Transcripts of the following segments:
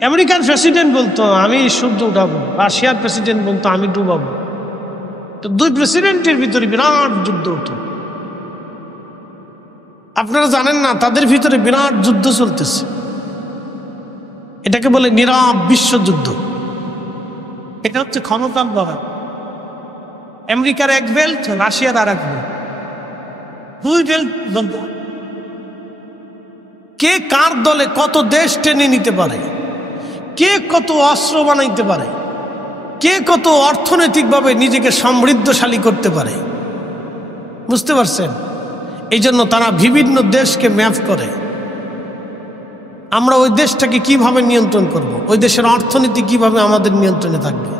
আমেরিকার প্রেসিডেন্ট বলতো আমি সূর্য উঠাবো, রাশিয়ার প্রেসিডেন্ট বলতো আমি ডুবাবো। তো দুই প্রেসিডেন্টের ভিতরে বিরাট যুদ্ধ হতো। আপনারা জানেন না, তাদের ভিতরে বিরাট যুদ্ধ চলতেছে। এটাকে বলে নীরব বিশ্বযুদ্ধ। এটা হচ্ছে ক্ষমতার লড়াই। আমেরিকার এক বেল্ট, রাশিয়ার আর এক বেল্ট, দুই বেল্ট দ্বন্দ্ব। কে কার দলে কত দেশ টেনে নিতে পারে, কে কত অস্ত্র বানাইতে পারে, কে কত অর্থনৈতিকভাবে নিজেকে সমৃদ্ধশালী করতে পারে, বুঝতে পারছেন? এই জন্য তারা বিভিন্ন দেশকে ম্যাপ করে। আমরা ওই দেশটাকে কিভাবে নিয়ন্ত্রণ করব, ওই দেশের অর্থনীতি কিভাবে আমাদের নিয়ন্ত্রণে থাকবে।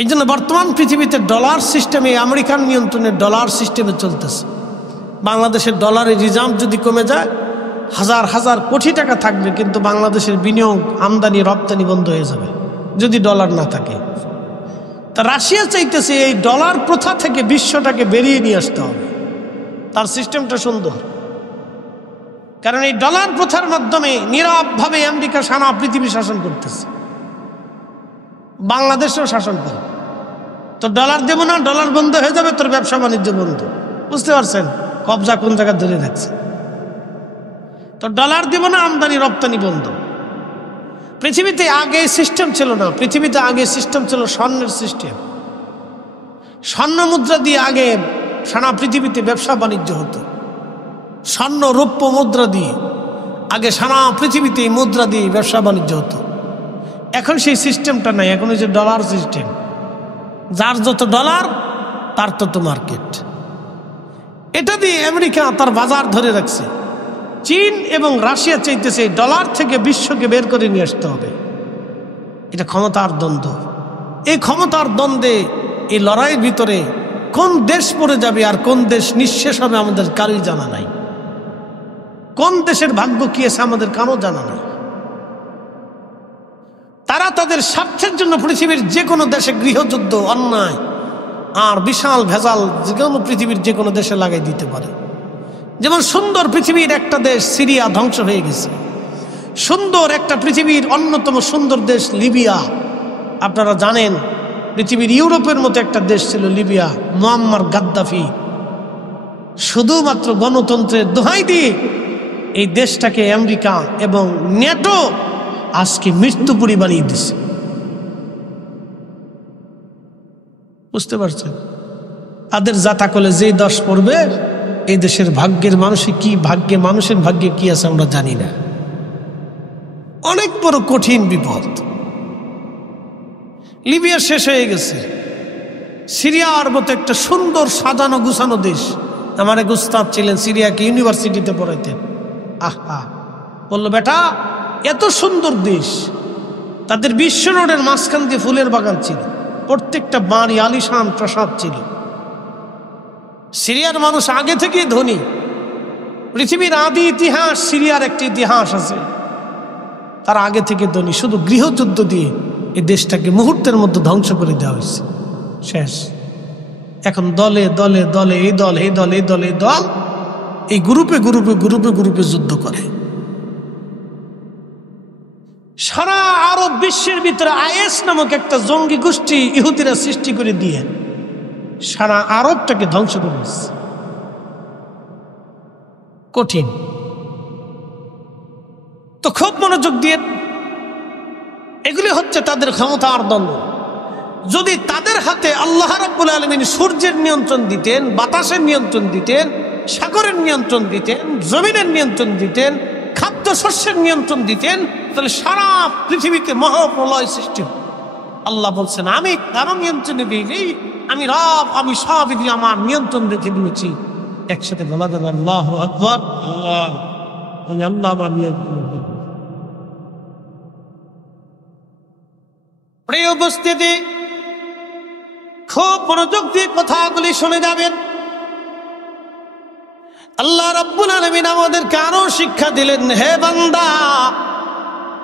এই জন্য বর্তমান পৃথিবীতে ডলার সিস্টেমে, আমেরিকান নিয়ন্ত্রণে ডলার সিস্টেমে চলতেছে। বাংলাদেশের ডলারের রিজার্ভ যদি কমে যায়, হাজার হাজার কোটি টাকা থাকবে, কিন্তু বাংলাদেশের বিনিয়োগ, আমদানি রপ্তানি বন্ধ হয়ে যাবে যদি ডলার না থাকে। তা রাশিয়া চাইতেছে এই ডলার প্রথা থেকে বিশ্বটাকে বেরিয়ে নিয়ে আসতে হবে। তার সিস্টেমটা সুন্দর, কারণ এই ডলার প্রথার মাধ্যমে নীরবভাবে আমেরিকা সারা পৃথিবী শাসন করতেছে, বাংলাদেশেও শাসন করে। তো ডলার দেবো না, ডলার বন্ধ হয়ে যাবে, তোর ব্যবসা বাণিজ্য বন্ধ। বুঝতে পারছেন কবজা কোন জায়গায় ধরে রাখছে? তো ডলার দেবো না, আমদানি রপ্তানি বন্ধ। পৃথিবীতে আগে সিস্টেম ছিল না, পৃথিবীতে আগে সিস্টেম ছিল স্বর্ণের সিস্টেম। স্বর্ণ মুদ্রা দিয়ে আগে সারা পৃথিবীতে ব্যবসা বাণিজ্য হতো। স্বর্ণ রৌপ্য মুদ্রা দিয়ে আগে সারা পৃথিবীতে এই মুদ্রা দিয়ে ব্যবসা বাণিজ্য হতো। এখন সেই সিস্টেমটা নাই, এখন হচ্ছে ডলার সিস্টেম। যার যত ডলার তার তত মার্কেট। এটা দিয়ে আমেরিকা তার বাজার ধরে রাখছে। চীন এবং রাশিয়া চাইতেছে ডলার থেকে বিশ্বকে বের করে নিয়ে আসতে হবে। এটা ক্ষমতার দ্বন্দ্ব। এই ক্ষমতার দ্বন্দ্বে, এই লড়াইয়ের ভিতরে কোন দেশ পড়ে যাবে আর কোন দেশ নিঃশেষ হবে আমাদের কারোই জানা নাই। কোন দেশের ভাগ্য কি আছে আমাদের কারো জানা নাই। তারা তাদের স্বার্থের জন্য পৃথিবীর যে কোনো দেশে গৃহযুদ্ধ, অন্যায় আর বিশাল ভেজাল যে কোনো পৃথিবীর যে কোনো দেশে লাগাই দিতে পারে। যেমন সুন্দর পৃথিবীর একটা দেশ সিরিয়া ধ্বংস হয়ে গেছে। সুন্দর একটা পৃথিবীর অন্যতম সুন্দর দেশ লিবিয়া। আপনারা জানেন পৃথিবীর ইউরোপের মতো একটা দেশ ছিল লিবিয়া। মুয়াম্মার গাদ্দাফি শুধুমাত্র গণতন্ত্রের দোহাই দিয়ে এই দেশটাকে আমেরিকা এবং নেটো আজকে মৃত্যুপুরী বানিয়ে দিছে। বুঝতে পারছেন? তাদের জাতাকলে যে দশ পড়বে, এই দেশের ভাগ্যের মানুষের কি ভাগ্যে, মানুষের ভাগ্যে কি আছে আমরা জানি না। অনেক বড় কঠিন বিপদ। লিবিয়া শেষ হয়ে গেছে। সিরিয়ার মতো একটা সুন্দর সাজানো গুছানো দেশ। আমার এক উস্তাদ ছিলেন, সিরিয়াকে ইউনিভার্সিটিতে পড়াইতেন। আহা, বললো বেটা এত সুন্দর দেশ, তাদের বিশ্ব রোডের মাঝখান দিয়ে ফুলের বাগান ছিল, প্রত্যেকটা বাড়ি আলিশান প্রাসাদ ছিল। সিরিয়ার মানুষ আগে থেকেই ধনী। পৃথিবীর আদি ইতিহাস, সিরিয়ার একটি ইতিহাস আছে, তারা আগে থেকে ধনী। শুধু গৃহযুদ্ধ দিয়ে এই দেশটাকে মুহূর্তের মধ্যে ধ্বংস করে দেওয়া হয়েছে, শেষ। এখন দলে দলে দলে, এই দল এই দল এই দল এই দল, এই গ্রুপে গ্রুপে গ্রুপে গ্রুপে যুদ্ধ করে। সারা আরব বিশ্বের ভিতরে আইএস নামক একটা জঙ্গি গোষ্ঠী ইহুদিরা সৃষ্টি করে দিয়ে সারা আরবটাকে ধ্বংস করে দিচ্ছে। কঠিন। তো খুব মনোযোগ দিয়ে, এগুলি হচ্ছে তাদের ক্ষমতার দ্বন্দ্ব। যদি তাদের হাতে আল্লাহ রাব্বুল আলামিন সূর্যের নিয়ন্ত্রণ দিতেন, বাতাসের নিয়ন্ত্রণ দিতেন, সাগরের নিয়ন্ত্রণ দিতেন, জমিনের নিয়ন্ত্রণ দিতেন, খাদ্য শস্যের নিয়ন্ত্রণ দিতেন, তাহলে সারা পৃথিবীতে মহাপ্রলয় সৃষ্টি। আল্লাহ বলছেন আমি কারো নিয়ন্ত্রণে দিই, আমি রব, আমি সব আমার নিয়ন্ত্রণ রেখে দিয়েছি। একসাথে বলা যাবে আল্লাহু আকবার। আল্লাহ আমার নিয়ন্ত্রণ। প্রিয় উপস্থিতি, খুব মনোযোগ দিয়ে কথাগুলি শুনে যাবেন। আল্লাহ রাব্বুল আলামিন আমাদেরকে আরো শিক্ষা দিলেন, হে বান্দা,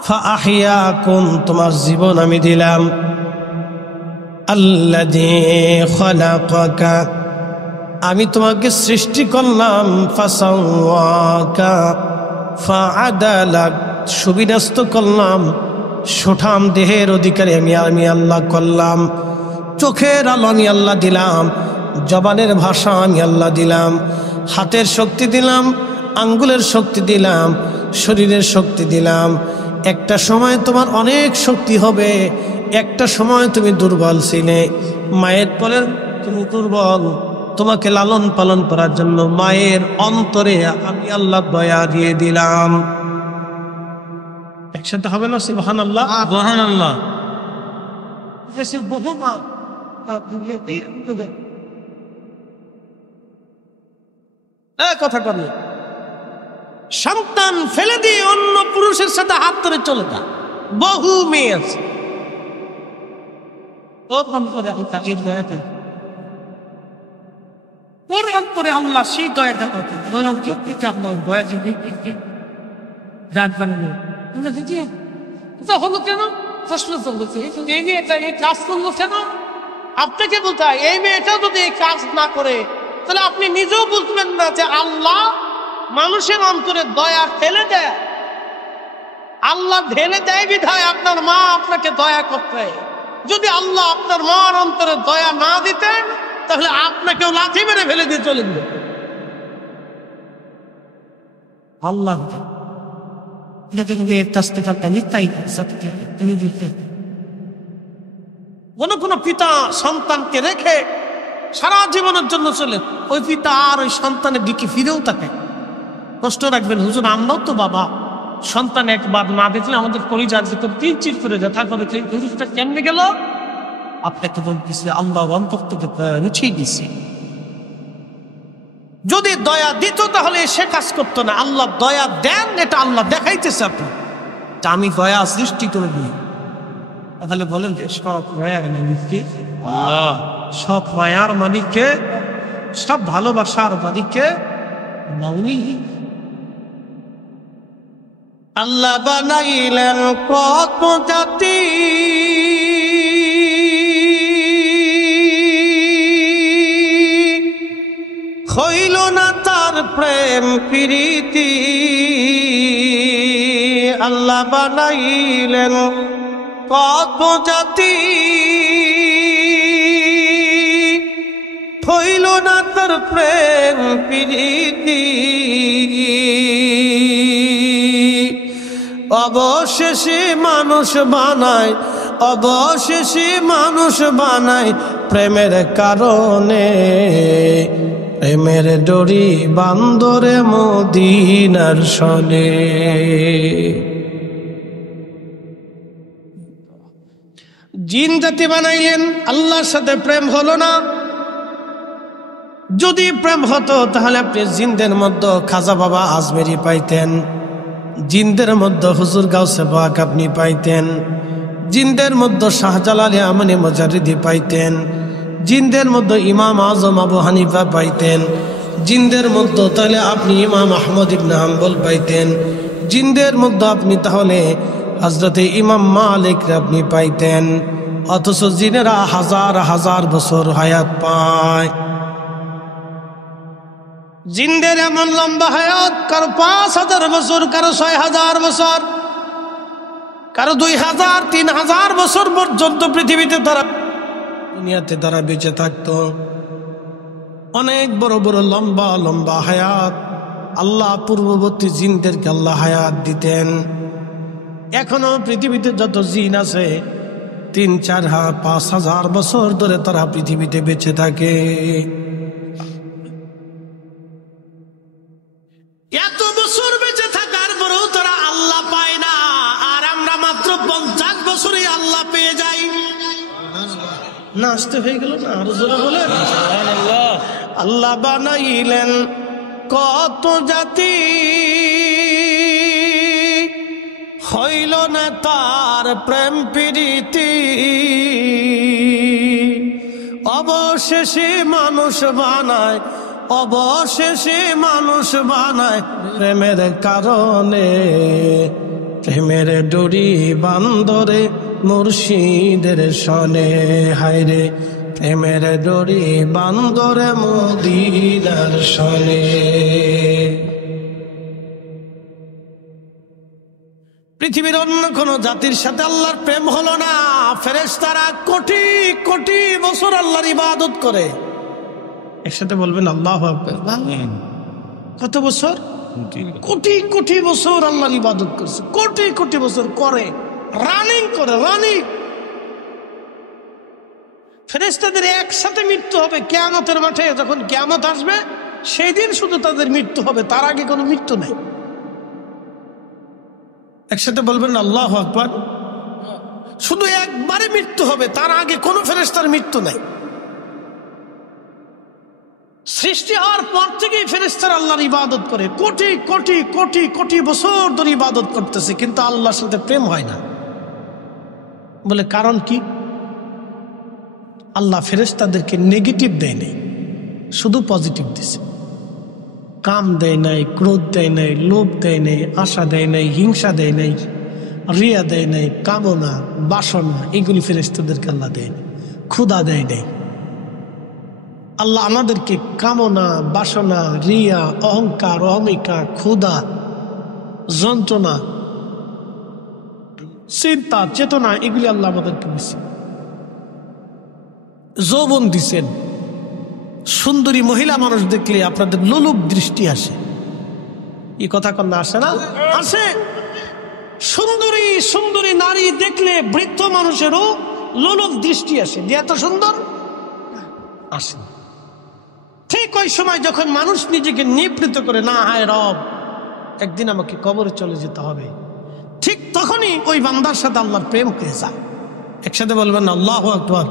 ফাআহিয়াকুম, তোমার জীবন আমি দিলাম। আল্লাযী খালাকাকা, আমি তোমাকে সৃষ্টি করলাম। ফাসাওয়াকা ফাআদালাক, সুবিন্যস্ত করলাম, সুঠাম দেহের অধিকারী আমি আল্লাহ করলাম, চোখের আলো আমি আল্লাহ দিলাম, জবানের ভাষা আমি আল্লাহ দিলাম, হাতের শক্তি দিলাম, আঙ্গুলের শক্তি দিলাম, শরীরের শক্তি দিলাম। একটা সময় তোমার অনেক শক্তি হবে, একটা সময় তুমি দুর্বল ছিলে, মায়ের পরে তুমি দুর্বল। তোমাকে লালন পালন করার জন্য মায়ের অন্তরে আমি আল্লাহ দয়া দিয়ে দিলাম। একসাথে হবে না সুবহানাল্লাহ? সুবহানাল্লাহ। কথা বলি, সন্তান ফেলে দিয়ে অন্য পুরুষের সাথে হাত ধরে চলে যা, বহু মেয়ে আছে। আল্লাহ সেই দয়াটা কত হলো কেন প্রশ্ন চলছে, এই মেয়েটা এই কাজ করলো কেন? আপনাকে বলতে হয় এই মেয়েটা যদি এই কাজ না করে তাহলে আপনি নিজেও বুঝবেন না যে আল্লাহ মানুষের অন্তরে দয়া ঠেলে দেয়। আল্লাহ ঢেলে দেয় বিধায় আপনার মা আপনাকে দয়া করতে। যদি আল্লাহ আপনার মার অন্তরে দয়া না দিতেন তাহলে আপনাকেও লাথি মেরে ফেলে দিয়ে চলে যেত। আল্লাহ কোন পিতা সন্তানকে রেখে সারা জীবনের জন্য চলে, ওই পিতা আর ওই সন্তানের দিকে ফিরেও থাকে। কষ্ট রাখবেন, হুজুর আমরাও তো বাবা, সন্তান একবার না দেখলে আমাদের পরিবার চির করে যায়, তারপরে হুজুরটা কেমনে গেল? আপনাকে বলতেছে আল্লাহ অন্তর থেকে রুছিয়ে দিছে। যদি দয়া দিত তাহলে সে কাজ করতো না। আল্লাহ দয়া দেন, এটা আল্লাহ দেখাইতেছে আপনি, আমি দয়া সৃষ্টি করে দিই। তাহলে বলেন যে সব মায়ার মালিককে আল্লাহ, সব মায়ার মালিককে, সব ভালোবাসার মালিককে আল্লাহ বানাইলেন কত জাতি, হইল না তার প্রেম প্রীতি। আল্লাহ বানাইলেন কত জাতি, হইল না তার প্রেম প্রীতি। অবশেষে মানুষ বানায়, অবশেষে মানুষ বানায় প্রেমের কারণে। প্রেমের ডরি বান্দরে মদিনার সনে। জিন জাতি বানাইলেন, আল্লাহর সাথে প্রেম হলো না। যদি প্রেম হতো তাহলে আপনি জিনদের মধ্যে খাজা বাবা আজমেরি পাইতেন, জিনদের মধ্যে হুজুর গাউসে পাক আপনি পাইতেন, জিনদের মধ্যে শাহজালাল আমানি মুজারিদি পাইতেন, জিনদের মধ্যে ইমাম আজম আবু হানিফা পাইতেন, জিনদের মধ্যে তাহলে আপনি ইমাম আহমদ ইবনে হাম্বল পাইতেন, জিনদের মধ্যে আপনি তাহলে হযরতে ইমাম মালিক আপনি পাইতেন। অথচ জিনেরা হাজার হাজার বছর হায়াত পায়। জিনদের এমন লম্বা হায়াত, কারো ৫,০০০ বছর, কারো ৬,০০০ বছর, কারো ২,০০০, ৩,০০০ বছর পর্যন্ত পৃথিবীতে তারা দুনিয়াতে তারা বেঁচে থাকতো। অনেক বড় বড় লম্বা লম্বা হায়াত আল্লাহ পূর্ববর্তী জিনদেরকে আল্লাহ হায়াত দিতেন। এখনো পৃথিবীতে যত জিন আছে ৩, ৪, ৫,০০০ বছর ধরে তারা পৃথিবীতে বেঁচে থাকে। এত বছর বেঁচে থাকার পরেও তারা আল্লাহ পায় না, আর আমরা মাত্র ৫০ বছরে আল্লাহ পেয়ে যাই। না আসতে হয়ে গেল না, আরো জোরে বলেন আল্লাহ বানাইলেন কত জাতি, হইল না তার প্রেম প্রীতি। অবশেষে মানুষ বানায়, অবশেষে মানুষ বানায় প্রেমের কারণে। প্রেমের ডরি বান্দরে মুর্শিদের সনে। হায়রে প্রেমের ডরি বান্দরে মদিনার সনে। পৃথিবীর অন্য কোন জাতির সাথে আল্লাহর প্রেম হলো না। ফেরেশতারা কোটি কোটি বছর আল্লাহর ইবাদত করে। একসাথে বলবেন আল্লাহু আকবার। কত বছর? কোটি কোটি বছর আল্লাহর ইবাদত করছে, কোটি কোটি বছর করে, রানিং করে, রানিং। ফেরেশতাদের একসাথে মৃত্যু হবে কিয়ামতের মাঠে। যখন কিয়ামত আসবে সেই দিন শুধু তাদের মৃত্যু হবে, তার আগে কোনো মৃত্যু নেই। একসাথে বলবেন আল্লাহু আকবার। শুধু একবারে মৃত্যু হবে, তার আগে কোনো ফেরেশতার মৃত্যু নাই। সৃষ্টি হওয়ার পর থেকেই ফেরেশতারা আল্লাহর ইবাদত করে, কোটি কোটি কোটি কোটি বছর ধরে ইবাদত করতেছে, কিন্তু আল্লাহর সাথে প্রেম হয় না। বলে কারণ কি? আল্লাহ ফেরেশতাদেরকে নেগেটিভ দেয় নাই, শুধু পজিটিভ দিছে। কাম দেয় নাই, ক্রোধ দেয় নাই, লোভ দেয় নাই, আশা দেয় নাই, হিংসা দেয় নাই, রিয়া দেয় নাই, কামনা বাসনা এগুলি ফেরেশতাদেরকে আল্লাহ দেয় নাই, ক্ষুধা দেয় নাই। আল্লাহ আমাদেরকে কামনা, বাসনা, রিয়া, অহংকার, অহমিকা, ক্ষুধা, যন্ত্রণা, চিন্তা, চেতনা এগুলি আল্লাহ আমাদেরকে দিচ্ছেন। যৌবন দিচ্ছেন। সুন্দরী মহিলা মানুষ দেখলে আপনাদের লোলুপ দৃষ্টি আসে। এই কথা কন্যা আসে না? আসে। সুন্দরী সুন্দরী নারী দেখলে বৃদ্ধ মানুষেরও লোলুপ দৃষ্টি আসে, যে এত সুন্দর আসে। ঠিক ওই সময় যখন মানুষ নিজেকে নিবৃত করে, না হায় রব একদিন আমাকে কবরে চলে যেতে হবে, ঠিক তখনই ওই বান্দার সাথে আল্লাহর প্রেম হয়ে যায়। একসাথে বলবেন আল্লাহু আকবার।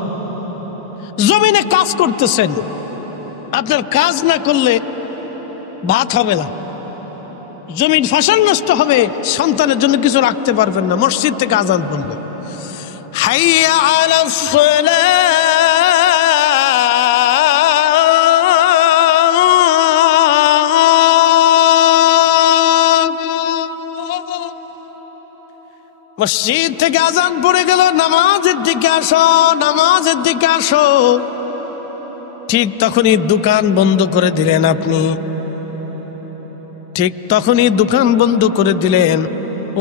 জমিনে কাজ করতেছেন, আপনার কাজ না করলে ভাত হবে না, জমির ফসল নষ্ট হবে, সন্তানের জন্য কিছু রাখতে পারবেন না, মসজিদ থেকে আজান পড়বে, হাইয়া আলাস সালাহ, মসজিদ থেকে আজান পড়ে গেল, নামাজের দিকে আসো, নামাজের দিকে আসো। ঠিক তখনই দোকান বন্ধ করে দিলেন আপনি, ঠিক তখনই দোকান বন্ধ করে দিলেন,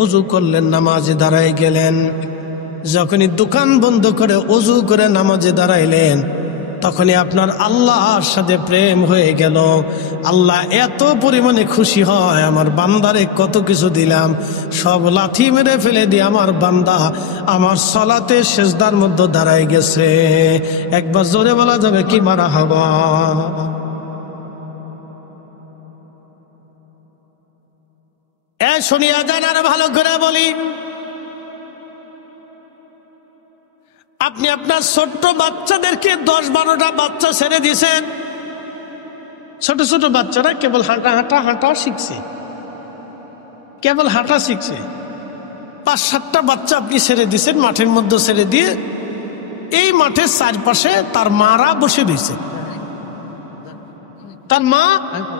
ওযু করলেন, নামাজে দাঁড়ায় গেলেন। যখনই দোকান বন্ধ করে ওযু করে নামাজে দাঁড়াইলেন, তখনই আপনার আল্লাহর সাথে প্রেম হয়ে গেল। আল্লাহ এত পরিমাণে খুশি হয়, আমার বান্দারে কত কিছু দিলাম, সব লাথি মেরে ফেলে দিয়ে আমার বান্দা আমার সালাতে সেজদার মধ্যে দাঁড়ায় গেছে। একবার জোরে বলা যাবে কি মারহাবা। শুনিয়া যান, আর ভালো করে বলি, আপনি আপনার ছোট্ট বাচ্চাদেরকে 10-12টা বাচ্চা ছেড়ে দিয়েছেন। ছোট ছোট বাচ্চারা কেবল হাঁটা শিখছে, কেবল হাঁটা শিখছে। 5-7টা বাচ্চা আপনি ছেড়ে দিয়েছেন, মাঠের মধ্যে ছেড়ে দিয়ে এই মাঠের চারপাশে তার মারা বসে রয়েছে, তার মা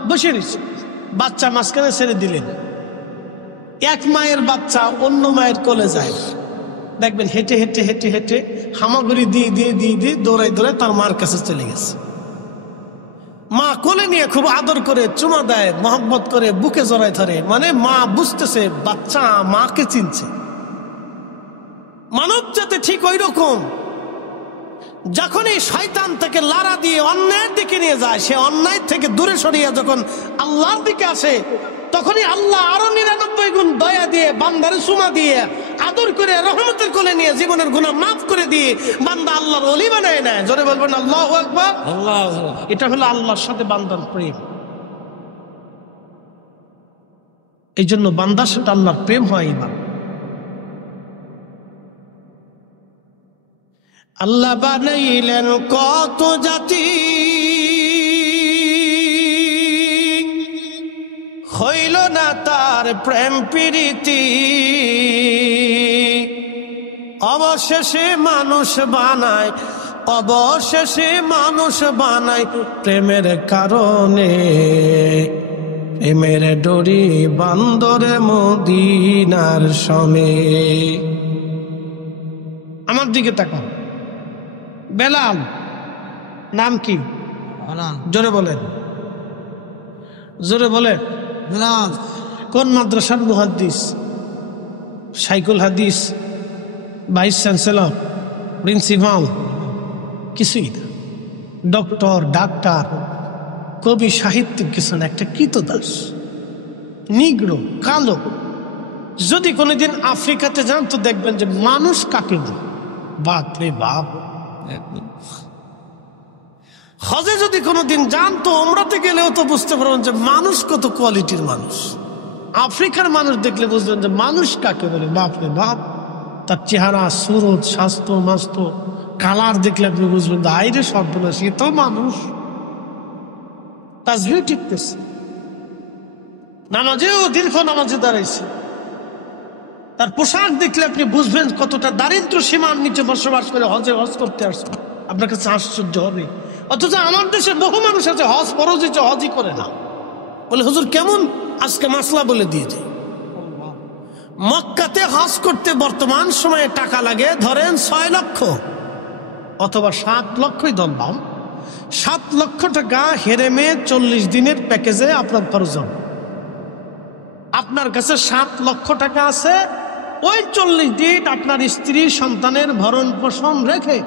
বসে রয়েছে, বাচ্চা মাঝখানে ছেড়ে দিলেন। এক মায়ের বাচ্চা অন্য মায়ের কোলে যায়, দেখবেন হেঁটে হেঁটে হেঁটে হেঁটে হামাগুড়ি দিয়ে দিয়ে দিয়ে দিয়ে দৌড়াই দৌড়াই তার মার কাছে চলে গেছে। মা কোলে নিয়ে খুব আদর করে চুমা দেয়, মহব্বত করে বুকে জড়াই ধরে, মানে মা বুঝতেছে বাচ্চা মাকে চিনছে। মানব জাতি ঠিক ওই রকম, যখনই শয়তান থেকে লারা দিয়ে অন্যায়ের দিকে নিয়ে যায়, সে অন্যায় থেকে দূরে সরিয়ে যখন আল্লাহর দিকে আসে, তখনই আল্লাহ আরো 99 গুণ দয়া দিয়ে বান্দারে সুমা দিয়ে আদর করে রহমতের কোলে নিয়ে জীবনের গুনাহ মাফ করে দিয়ে বান্দা আল্লাহর ওলি বানায় নেয়। জোরে বলবেন আল্লাহু আকবার। এটা হলো আল্লাহর সাথে বান্দার প্রেম। এই জন্য বান্দার সাথে আল্লাহর প্রেম হয়। ইমান আল্লাহ বানাইলেন কত জাতি, হইল না তার প্রেম প্রীতি, অবশেষে মানুষ বানায়, অবশেষে মানুষ বানায় প্রেমের কারণে, প্রেমের ডোরি বান্দরে মদিনার সনে। আমার দিকে তাকান, বেলাল নাম কি? জোরে বলেন, জোরে বলেন। বেলাল কোন মাদ্রাসার মুহাদ্দিস? শাইখুল হাদিস, ভাইস চ্যান্সেলর, প্রিন্সিপাল, কিছুই না। ডক্টর, ডাক্তার, কবি, সাহিত্যিক কিছু না, একটা কৃতদাস, নিগ্রো, কালো। যদি কোনোদিন আফ্রিকাতে যান তো দেখবেন যে মানুষ কাকে বলে। বাপ রে বাপ। হজে যদি কোনোদিন যান তো ওমরাতে গেলেও তো বুঝতে পারবেন যে মানুষ কত কোয়ালিটির মানুষ। আফ্রিকার মানুষ দেখলে বুঝবেন যে মানুষ কাকে বলে। বাপ রে বাপ। তার চেহারা, সুরত, স্বাস্থ্য, মাস্ত, কালার দেখলে আপনি বুঝবেন যে আইরে সর্বনাশ, এ তো মানুষ। তাসবিহ টিপতেছে, নামাজেও দীর্ঘ নামাজে দাঁড়াইছে। তার পোশাক দেখলে আপনি বুঝবেন কতটা দারিদ্র সীমার নিচে বসবাস করে হজ করতে আসছে। আপনার কাছে আশ্চর্য হবে। অথচ আমার দেশে বহু মানুষ আছে হজ ফরজ হয়েছে, হজই করে না। বলে হুজুর কেমন? আজকে মাসলা বলে দিয়ে যায়। মক্কাতে হজ করতে বর্তমান সময়ে টাকা লাগে ধরেন 6 লক্ষ অথবা 7 লক্ষই ধরলাম। 7 লক্ষ টাকা হেরেমে 40 দিনের প্যাকেজে আপনার খরচ হবে। আপনার কাছে 7 লক্ষ টাকা আছে, ওই 40 দিন আপনার স্ত্রী সন্তানের ভরণ পোষণ রেখে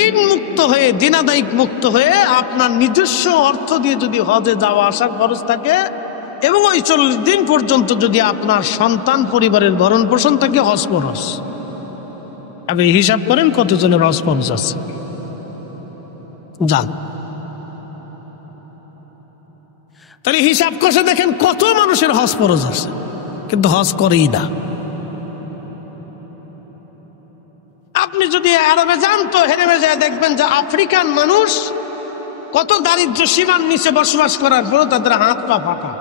ঋণ মুক্ত হয়ে, দিনাদায়িক মুক্ত হয়ে আপনার নিজস্ব অর্থ দিয়ে যদি হজে যাওয়া আসার খরচ থাকে এবং ওই 40 দিন পর্যন্ত যদি আপনার সন্তান পরিবারের ভরণ পোষণ থাকে, হজ ফরজ। আপনি হিসাব করেন কতজনের হজ ফরজ আছে। যান, তাহলে হিসাব কষে দেখেন কত মানুষের হজ ফরজ আছে, কিন্তু হজ করেই না। আপনি যদি আরবে যান তো হেরেমে যায় দেখবেন যে আফ্রিকান মানুষ কত দারিদ্র সীমার নিচে বসবাস করার পর তাদের হাত পা ফাঁকা।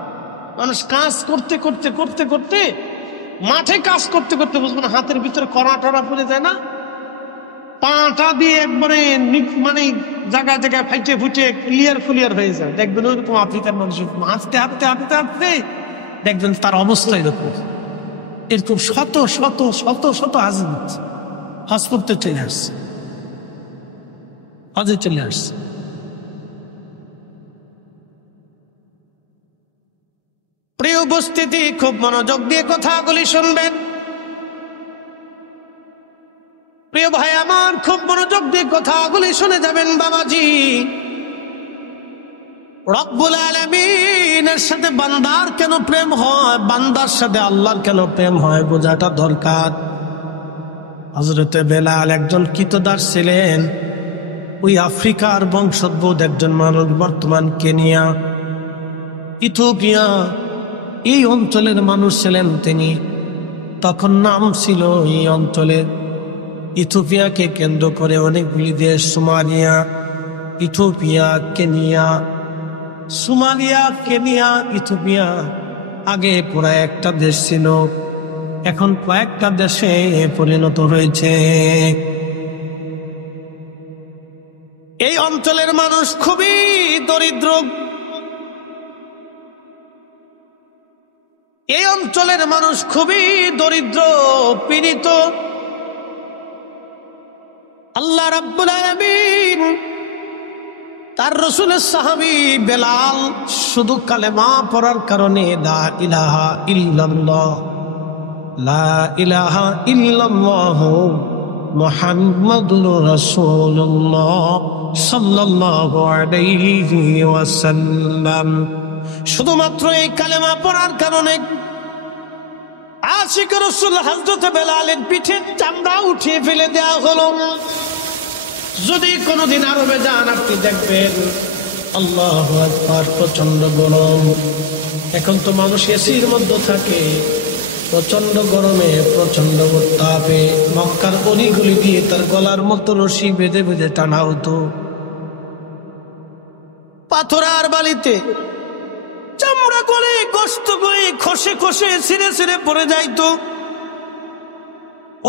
মানুষ কাজ করতে করতে করতে করতে, মাঠে কাজ করতে করতে বুঝবেন হাতের ভিতরে কড়া টড়া পড়ে যায় না, পাটা দিয়ে একবারে মানে জায়গায় জায়গায় ফাইটে ফুটে ক্লিয়ার হয়ে যায়। দেখবেন ওইরকম আফ্রিকার মানুষ হাঁটতে হাঁটতে হাঁটতে হাঁটতে দেখবেন তার অবস্থা এরকম। এরকম শত শত শত শত হাজির হচ্ছে, হজ করতে চলে আসছে, হজে চলে আসছে। প্রিয় উপস্থিতি, খুব মনোযোগ দিয়ে কথাগুলি শুনবেন। প্রিয় ভাই আমার, খুব মনোযোগ দিয়ে কথাগুলি শুনে যাবেন বাবাজি। রব্বুল আলামিনের সাথে বান্দার কেন প্রেম হয়, বান্দার সাথে আল্লাহর কেন প্রেম হয় বোঝাটা দরকার। হযরতে বেলাল একজন কৃতদাস ছিলেন। ওই আফ্রিকার বংশোদ্ভূত একজন মানুষ, বর্তমান কেনিয়া, ইথিওপিয়া, এই অঞ্চলের মানুষ ছিলেন তিনি। তখন নাম ছিল এই অঞ্চলের, ইথিওপিয়াকে কেন্দ্র করে অনেকগুলি দেশ, Somalia, Ethiopia, Kenya, Somalia, Kenya, Ethiopia. আগে পুরো একটা দেশ ছিল, এখন কয়েকটা দেশে পরিণত হয়েছে। এই অঞ্চলের মানুষ খুবই দরিদ্র। এই অঞ্চলের মানুষ খুবই দরিদ্র, পীড়িত। আল্লাহ রাব্বুল আলামিন তার রাসূলের সাহাবী বেলাল শুধু কালেমা পড়ার কারণে লা ইলাহা ইল্লাল্লাহ, লা ইলাহা ইল্লাল্লাহ মুহাম্মাদুর রাসূলুল্লাহ সাল্লাল্লাহু আলাইহি ওয়াসাল্লাম, শুধুমাত্র এই কালেমা পড়ার কারণে আশিক রাসূল হযরত বেলালের পিঠের চামড়া উঠিয়ে ফেলে দেওয়া হলো। যদি কোনোদিন আরবে যান আপনি দেখবেন আল্লাহু আকবার, প্রচন্ড গরম। এখন তো মানুষ এসির মধ্যে থাকে, প্রচন্ড গরমে প্রচন্ড উত্তাপে মক্কার অলিগুলি দিয়ে তার গলার মতো রশি বেঁধে বেঁধে টানা হতো। পাথর আর বালিতে চামড়া গলে, গোশত গলে, খসে খসে ছিঁড়ে ছিঁড়ে পড়ে যাইতো।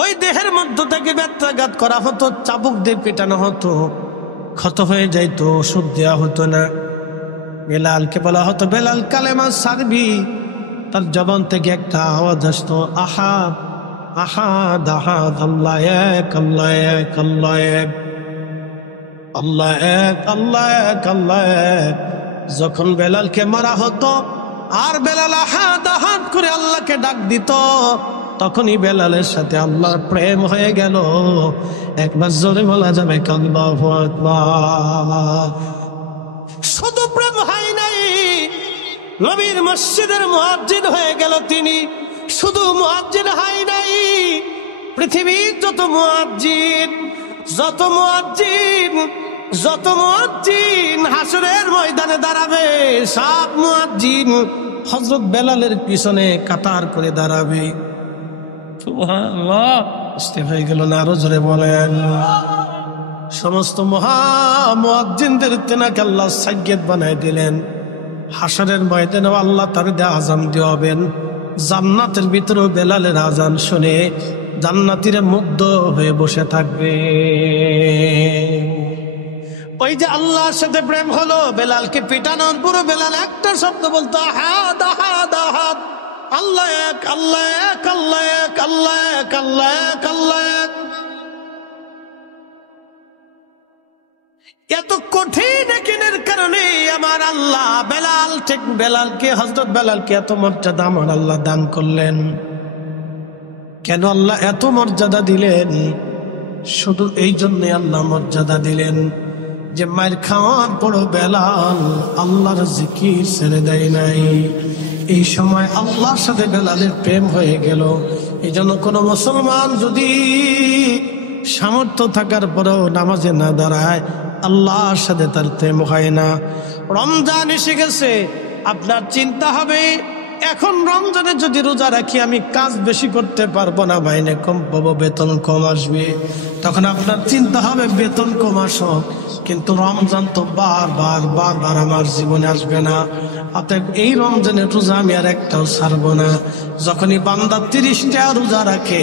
ওই দেহের মধ্য থেকে ব্যথাঘাত করা হতো, চাবুক দিয়ে পেটানো হতো, ক্ষত হয়ে যাইতো, ওষুধ দেওয়া হতো না। বেলালকে বলা হতো বেলাল কালেমা সারবি, তার জবান থেকে একটা আওয়াজ আসতো, আহাদ আহাদ আহাদ, আল্লাহ এক, আল্লাহ এক, আল্লাহ এক, আল্লাহ এক, আল্লাহ এক, আল্লাহ এক। যখন বেলালকে মারা হতো আর বেলাল আহাদ আহাদ করে আল্লাহকে ডাক দিত, তখনই বেলালের সাথে আল্লাহর প্রেম হয়ে গেল। একবার জোরে বলা যাবে আল্লাহু আকবার। শুধু প্রেম হয় নাই, নবীর মসজিদের মুয়াজ্জিন হয়ে গেল তিনি। শুধু মুয়াজ্জিন হয় নাই, পৃথিবীর যত মুয়াজ্জিন হাসরের ময়দানে দাঁড়াবে, সব মুয়াজ্জিন হযরত বেলালের পিছনে কাতার করে দাঁড়াবে। সুবহানাল্লাহ, বুঝতে হয়ে গেল না? আরো জোরে বলেন। সমস্ত মুয়াজ্জিনদের তেনাকে আল্লাহ সাইয়্যিদ বানায় দিলেন। হাসরের ময়দানে আল্লাহ তার আযান দিবেন। জান্নাতের ভিতরেও বেলালের আযান শুনে জান্নাতীরা মুগ্ধ হয়ে বসে থাকবে। ওই যে আল্লাহর সাথে প্রেম হলো, বেলালকে পিটানোর পুরো বেলাল একটা শব্দ বলতো, আহাদ আহাদ আহাদ, আল্লাহ এক, আল্লাহ এক, আল্লাহ এক, আল্লাহ এক, আল্লাহ এক, আল্লাহ এক। এত কঠিন একিনের কারণে আমার আল্লাহ বেলালকে হযরত বেলালকে এত মর্যাদা আমার আল্লাহ দান করলেন। কেন আল্লাহ এত মর্যাদা দিলেন? শুধু এই জন্যে আল্লাহ মর্যাদা দিলেন যে মায়ের খাওয়ার পর বেলাল আল্লাহর জিকির ছেড়ে দেয় নাই। এই সময় আল্লাহর সাথে বেলালের প্রেম হয়ে গেল। এই জন্য কোনো মুসলমান যদি সামর্থ্য থাকার পরেও নামাজে না দাঁড়ায়, আল্লাহর সাথে তার প্রেম হয় না। রমজান এসে গেছে, আপনার চিন্তা হবে এখন রমজানে যদি রোজা রাখি আমি কাজ বেশি করতে পারবো না, মাইনে কম পাবো, বেতন কম আসবে। তখন আপনার চিন্তা হবে বেতন কম আসো, কিন্তু রমজান তো বারবার আমার জীবনে আসবে না, অতএব এই রমজানের রোজা আমি আর একটাও ছাড়বো না। যখনই বান্দা 30টা রোজা রাখে,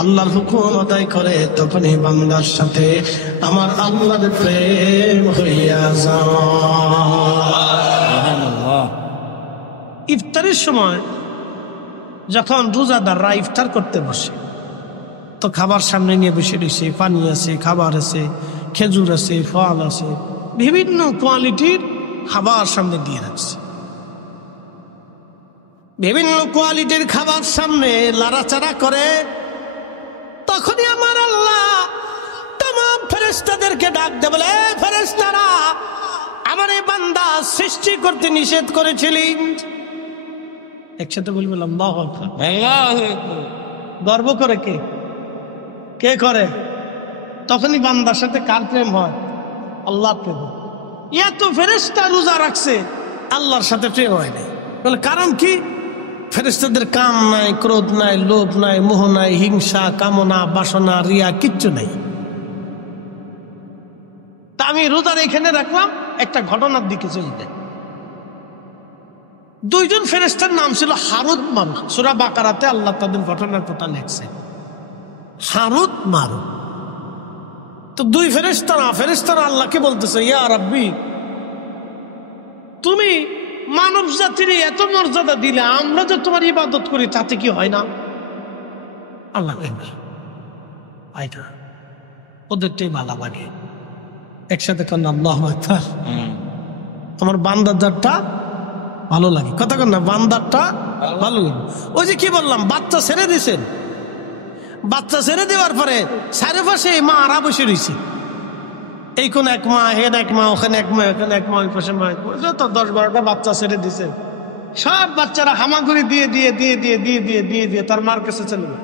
আল্লাহর হুকুম আদায় করে, তখনই বান্দার সাথে আমার আল্লাহর প্রেম হইয়া যায়। ইফতারের সময় যখন রোজাদাররা ইফতার করতে বসে, তো খাবার সামনে নিয়ে বসে রয়েছে, পানি আছে, খাবার আছে, খেজুর আছে, ফল আছে, বিভিন্ন কোয়ালিটির খাবার সামনে দিয়ে রাখছে। বিভিন্ন কোয়ালিটির খাবার সামনে লাড়াচাড়া করে, তখনই আমার আল্লাহ तमाम ফেরেশতাদেরকে ডাক দেয়, বলে ফেরেশতারা, আমার এই বান্দা সৃষ্টি করতে নিষেধ করেছিলি। একসাথে বলবেন আল্লাহু আকবার। গর্ব করে কে করে? তখনই বান্দার সাথে কার প্রেম হয়? আল্লাহর প্রেম। এত ফেরেশতা রোজা রাখছে, আল্লাহর সাথে প্রেম হয় না। বলে কারণ কি? ফেরেশতাদের কাম নাই, ক্রোধ নাই, লোভ নাই, মোহ নাই, হিংসা, কামনা, বাসনা, রিয়া কিচ্ছু নাই। তা আমি রোজার এখানে রাখলাম, একটা ঘটনার দিকে চলে যায়। দুইজন ফেরেশতার নাম ছিল হারুত মারুত। সূরা বাকারাতে আল্লাহ তাদের ঘটনার কথা লিখছে, হারুত মারুত। তো দুই ফেরেশতারা আল্লাহকে বলতেছে, ইয়া রাব্বি, তুমি মানব জাতির এত মর্যাদা দিলে, আমরা যে তোমার ইবাদত করি তাতে কি হয় না? আল্লাহ ওদেরটাই ভালো লাগে। একসাথে কর না আল্লাহু আকবার। আমার বান্দারটা ভালো লাগে, কথা কর না, বান্দারটা ভালো লাগে। ওই যে কি বললাম, বাচ্চা ছেড়ে দিয়েছেন, বাচ্চা ছেড়ে দেওয়ার পরে চারিপাশে মা আরা বসে রয়েছে। এই কোন এক মা, হেন এক মা, ওখানে এক মা, এখানে এক মা, ওই পাশে মা, তো 10-12টা বাচ্চা ছেড়ে দিছে। সব বাচ্চারা হামাগুড়ি দিয়ে দিয়ে দিয়ে দিয়ে দিয়ে দিয়ে দিয়ে দিয়ে তার মার কাছে চলে যায়।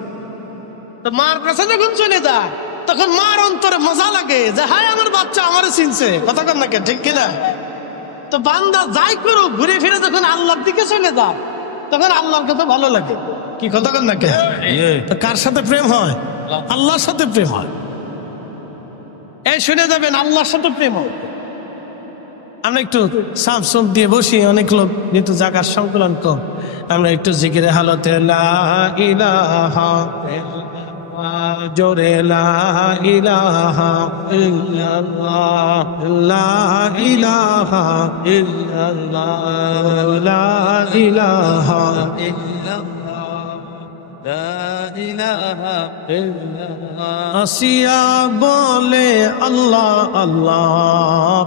তো মার কাছে যখন চলে যায়, তখন মার অন্তরে মজা লাগে যে হায় আমার বাচ্চা আমারে চিনছে, কথা কর না কে, ঠিক কিনা? তো বান্দা যাই করুক, ঘুরে ফিরে যখন আল্লাহর দিকে চলে যায়, তখন আল্লাহর কথা ভালো লাগে, কি কথা কর না কে? কার সাথে প্রেম হয়? আল্লাহর সাথে প্রেম হয়। এই শুনে যাবেন, আল্লাহর সাথে প্রেম হয়। আমরা একটু সাফ সুফ দিয়ে বসি, অনেক লোক যেহেতু জায়গার সংকলন কম, আমরা একটু জিকিরে হালতে লা ইলাহা ইল্লাল্লাহ, জোরে লা ইলাহা ইল্লাল্লাহ, লা ইলাহা ইল্লাল্লাহ, লা ইলাহা ইল্লাল্লাহ। আসিয়া বলে আল্লাহ আল্লাহ,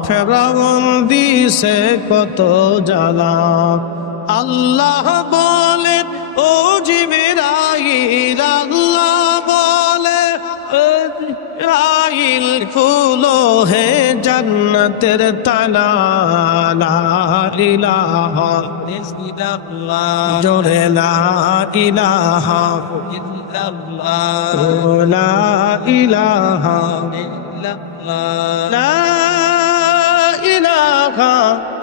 ফেরাউন দিছে কত জ্বালা। আল্লাহ বলে ও জিবরাইল, ইল্লাল্লাহ বলে আইল খুলো হে জান্নাতের তালা, লা ইলাহা ইল্লাল্লাহ, জোরে লা ইলাহা ইল্লাল্লাহ, লা ইলাহা ইল্লাল্লাহ, লা ইলাহা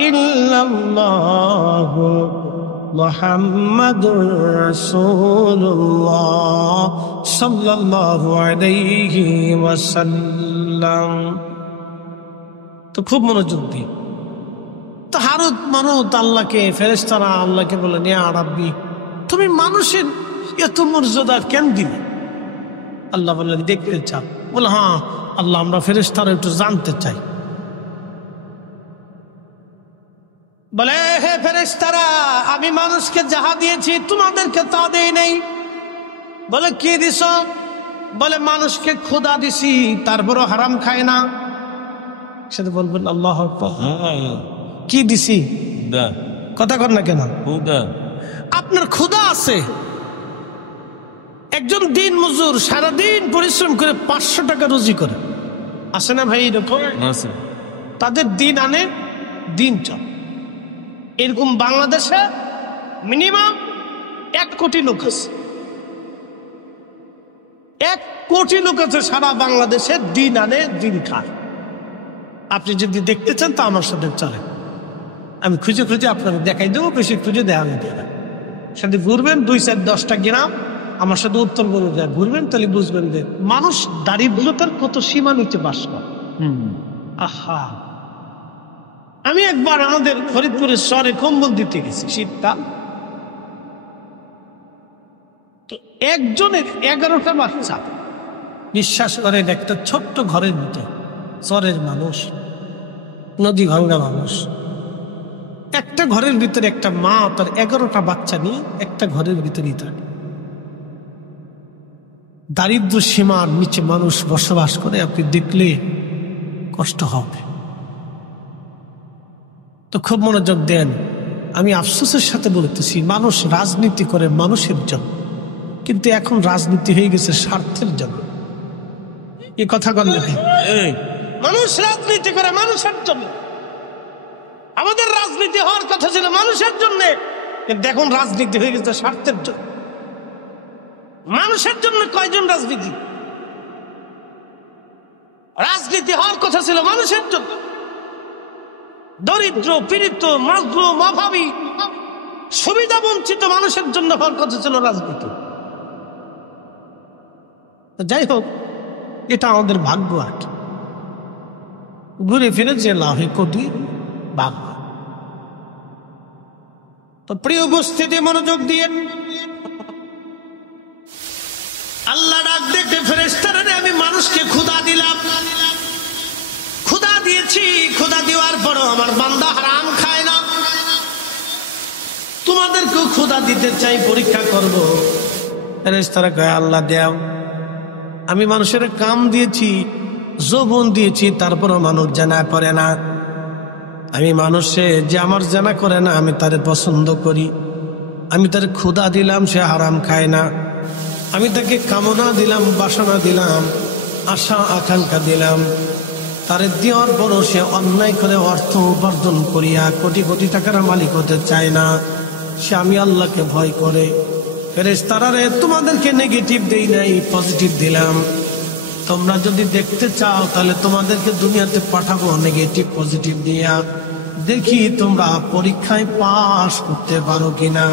ইল্লাল্লাহ মুহাম্মাদুর রাসূলুল্লাহ সাল্লাল্লাহু আলাইহি ওয়াসাল্লাম। তো খুব মনোযোগ দিয়ে তো হারুত মারুত আল্লাহকে, ফেরেশতারা আল্লাহকে বলেন, ইয়া রাব্বি, তুমি মানুষের এত মর্যাদা কেন দিলে? আল্লাহ বললেন, দেখতে চাও? বলে, হ্যাঁ আল্লাহ, আমরা ফেরেশতারা একটু জানতে চাই। বলে, হে ফেরেশতারা, আমি মানুষকে যাহা দিয়েছি তোমাদেরকে তা দেই নাই। বলে, কি দিছ? বলে, মানুষকে ক্ষুধা দিছি, তারপরও হারাম খায় না। সেটা বলবেন আল্লাহ আকবার। কি দিছি? কথা কর না কেন? আপনার ক্ষুধা আছে। একজন দিন মজুর সারাদিন পরিশ্রম করে 500 টাকা রুজি করে, আছে না ভাই? এরকম তাদের দিন আনে দিন চল। এরকম বাংলাদেশে মিনিমাম 1 কোটি লোক আছে। 1 কোটি লোক আছে সারা বাংলাদেশে, দিন আনে দিন খায়। আপনি যদি দেখতে চান তা আমার সাথে চলেন, আমি খুঁজে খুঁজে আপনাকে দেখাই দেবো। বেশি খুঁজে দেওয়া দেবেন, সাথে ঘুরবেন 2-4-10টা গ্রাম, আমার সাথে উত্তরবঙ্গ যায় ঘুরবেন, তাহলে বুঝবেন যে মানুষ দারিদ্রতার কত সীমা নিচে বাস করে। আহা, আমি একবার আমাদের ফরিদপুরের শহরে কম্বল দিতে গেছি, শীতকাল। তো একজনের 11টা বাচ্চা, বিশ্বাস করেন, একটা ছোট্ট ঘরের ভিতরে, শহরের মানুষ, নদী ভাঙ্গা মানুষ, একটা ঘরের ভিতরে একটা মা তার 11টা বাচ্চা নিয়ে একটা ঘরের ভিতরেই থাকে। দারিদ্র সীমার নিচে মানুষ বসবাস করে, আপনি দেখলে কষ্ট হবে। তো খুব মনোযোগ দেন। আমি আফসোসের সাথে বলতেছি, মানুষ রাজনীতি করে মানুষের জন্য, কিন্তু এখন রাজনীতি হয়ে গেছে স্বার্থের জন্য। এই কথা বললে মানুষ রাজনীতি করে মানুষের জন্য। আমাদের রাজনীতি হওয়ার কথা ছিল মানুষের জন্য, কিন্তু এখন রাজনীতি হয়ে গেছে স্বার্থের জন্য। মানুষের জন্য কয়জন রাজনীতি? রাজনীতি হওয়ার কথা ছিল মানুষের জন্য। দরিদ্র, পীড়িত, মাজলুম, অভাবী, সুবিধা বঞ্চিত মানুষের জন্য হওয়ার কথা ছিল রাজনীতি। যাই হোক, এটা আমাদের ভাগ্য। আর ঘুরে ফিরে যে লাভে কোটি ভাগ্য। তো প্রিয় উপস্থিতি, মনোযোগ দিয়ে আল্লাহ ডাক দেখে ফেরেশতারা, আমি মানুষকে ক্ষুধা দিলাম, ক্ষুধা দিয়েছি, ক্ষুধা দেওয়ার পরও আমার বান্দা হারাম খায় না। তোমাদেরকেও ক্ষুধা দিতে চাই, পরীক্ষা করব। ফেরেশতারা কয়, আল্লাহ দেও। আমি মানুষের কাম দিয়েছি, যৌবন দিয়েছি, তারপরও মানুষ জানা করে না। আমি মানুষে যে আমার জানা করে না, আমি তারে পছন্দ করি। আমি তার ক্ষুধা দিলাম, সে হারাম খায় না। আমি তাকে কামনা দিলাম, বাসনা দিলাম, আশা আকাঙ্ক্ষা দিলাম, তারে দেওয়ার পরও সে অন্যায় করে অর্থ উপার্জন করিয়া কোটি কোটি টাকার মালিক হতে চায় না। সে আমি আল্লাহকে ভয় করে। ফেরেশতারা রে, তোমাদেরকে নেগেটিভ দেই নাই, পজিটিভ দিলাম। তোমরা যদি দেখতে চাও তাহলে তোমাদেরকে দুনিয়াতে পাঠাবো নেগেটিভ পজিটিভ দিয়া, দেখি তোমরা পরীক্ষায় পাস করতে পারো কিনা।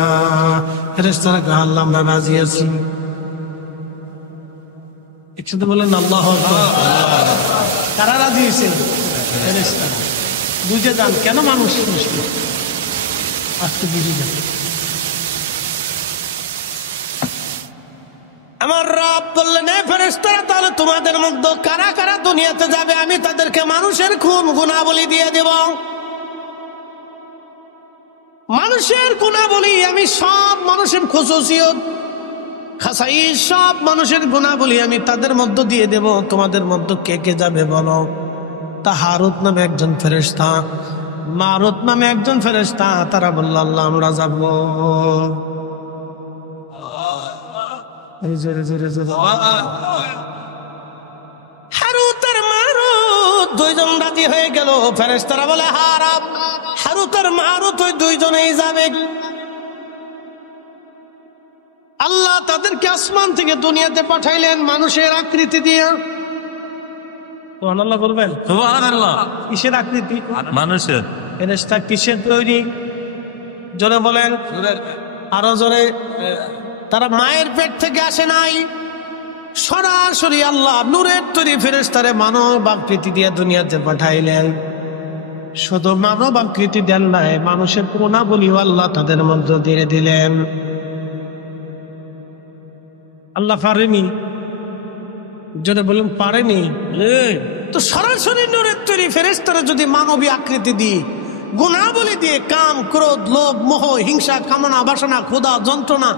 ফেরেশতারা কয়, আল্লাহ আমরা রাজি আছি। একসাথে বলেন আল্লাহু আকবার। কারা রাজি হয়েছে? ফেরেশতারা। বুঝে যান কেন মানুষ মুশকিল, আজকে বুঝে যান। আমার রব বললেন, ফেরেশতারা, তাহলে তোমাদের মধ্যে কারা কারা দুনিয়াতে যাবে, আমি তাদেরকে মানুষের খুন গুনাহবলি দিয়ে দেব। মানুষের গুনাহবলি আমি সব মানুষের খুসুসিয়ত খাসাই, সব মানুষের গুনাহবলি আমি তাদের মধ্যে দিয়ে দেব। তোমাদের মধ্যে কে কে যাবে বলো? তা হারুত নামে একজন ফেরেশতা, মারুত নামে একজন ফেরেশতা, তারা বলল, আল্লাহ আমরা যাব। এই জোরে জোরে জোরে। হারুত আর মারুত দুইজন রাজি হয়ে গেল। ফেরেশতারা বলে হারাম, হারুত আর মারুত ওই দুইজনেই যাবে। আল্লাহ তাদেরকে আসমান থেকে দুনিয়াতে পাঠাইলেন মানুষের আকৃতি দিয়ে। সুবহানাল্লাহ বলবেন? সুবহানাল্লাহ। কিসের আকৃতি? মানুষের। ফেরেশতা কিসের তৈরি? জোরে বলেন, আরো জোরে। তারা মায়ের পেট থেকে আসে নাই, সরাসরি আল্লাহ নূরের তৈরি ফেরেশতারে মানব আকৃতি দিয়ে দুনিয়াতে পাঠাইলেন। শুধু মানব আকৃতি দেন নাই, মানুষের গুণাবলীও আল্লাহ তাদের মধ্যে দিয়ে দিলেন। আল্লাহ পারেনি? যদি বলুন পারেনি, তো সরাসরি নূরের তৈরি ফেরেশতারে যদি মানবী আকৃতি দিই, গুণাবলী দিয়ে কাম, ক্রোধ, লোভ, মোহ, হিংসা, কামনা, বাসনা, ক্ষুধা, যন্ত্রণা,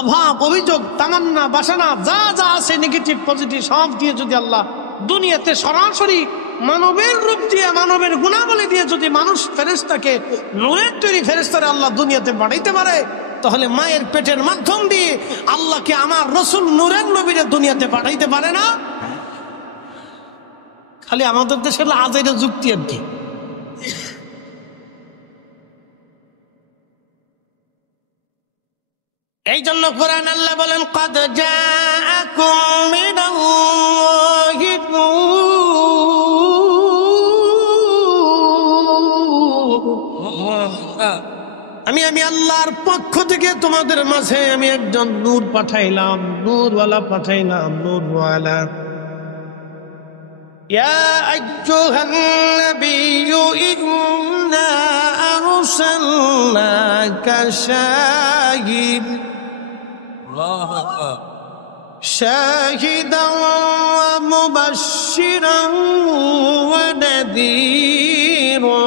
অভাব, অভিযোগ, তামান্না, বাসনা, যা যা আছে নেগেটিভ পজিটিভ সব দিয়ে যদি আল্লাহ দুনিয়াতে সরাসরি মানবের রূপ দিয়ে, মানবের গুণাবলী দিয়ে যদি মানুষ ফেরেশতাকে নূরের তৈরি ফেরেশতারে আল্লাহ দুনিয়াতে পাঠাইতে পারে, তাহলে মায়ের পেটের মাধ্যম দিয়ে আল্লাহকে আমার রসুল নূরের নবীরে দুনিয়াতে পাঠাইতে পারে না? খালি আমাদের দেশের আজের যুক্তি আর কি। এই জন্য কোরআন আল্লাহ বলেন, قد جاءكم من الله نور। আমি আল্লাহর পক্ষ থেকে তোমাদের মাঝে আমি একজন নূর পাঠাইলাম, নূরওয়ালা পাঠাইলাম, নূরওয়ালা। ইয়া আইয়ুহান নাবিয়্যু ইন্না আরসালনাকা শাহিদান ওয়া মুবাশশিরান ওয়া নাযীরা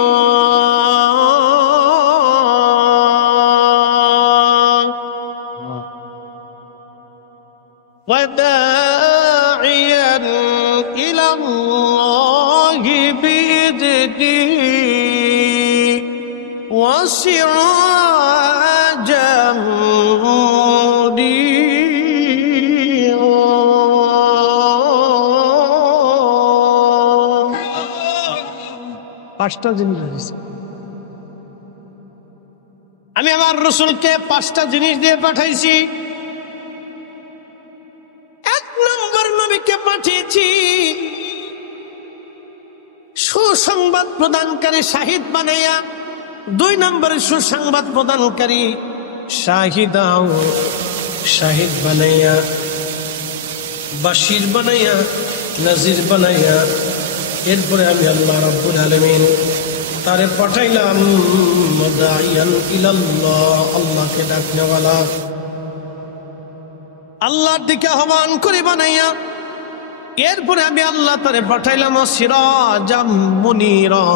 وداعيا إلى الله بإذنه وسراجا منيرا। পাঁচটা জিনিস দিয়েছে। আমি আমার রসুলকে পাঁচটা জিনিস দিয়ে পাঠাইছি। এক নম্বর নবীকে পাঠিয়েছি সুসংবাদ প্রদানকারী, শাহিদ বানাইয়া। দুই নম্বরে সুসংবাদ প্রদানকারী, শাহিদাও শাহিদ বানাইয়া, বাশির বানাইয়া, নাজির বানাইয়া। এরপরে আমি আল্লাহ রাব্বুল আলামিন তারে পাঠাইলাম দাইয়ান ইলাল্লাহ, আল্লাহকে ডাকনেওয়ালা, আল্লাহর দিকে আহ্বান করে বানাইয়া। এরপরে আমি আল্লাহ তারে পাঠাইলাম সিরাজাম মুনীরা,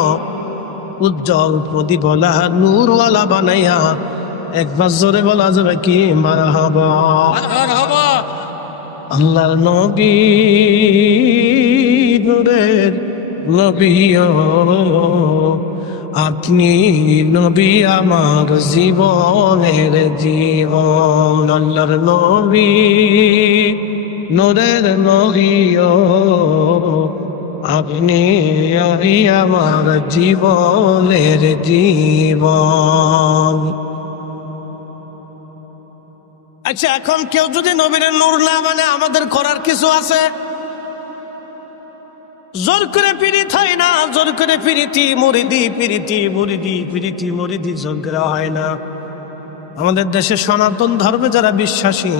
উজ্জ্বল প্রদীপওয়ালা, নূরওয়ালা বানাইয়া। একবার জোরে বলা যাবে কি মারহাবা? আল্লাহর নবী, নূরের নবী, আপনি নবী আমার জীবনের জীবন। আল্লাহর নবী, নূরের নবী, আপনি আমার জীবনের জীবন। আচ্ছা, এখন কেউ যদি নবীর নূর না মানে আমাদের করার কিছু আছে? জোর করে পিরিত হয় না, জোর করে পিরিতি মুরিদি, পিরিতি মুরিদি, পিরিতি মুরিদি জোর করে হয় না। আমাদের দেশে সনাতন ধর্মে যারা বিশ্বাসী,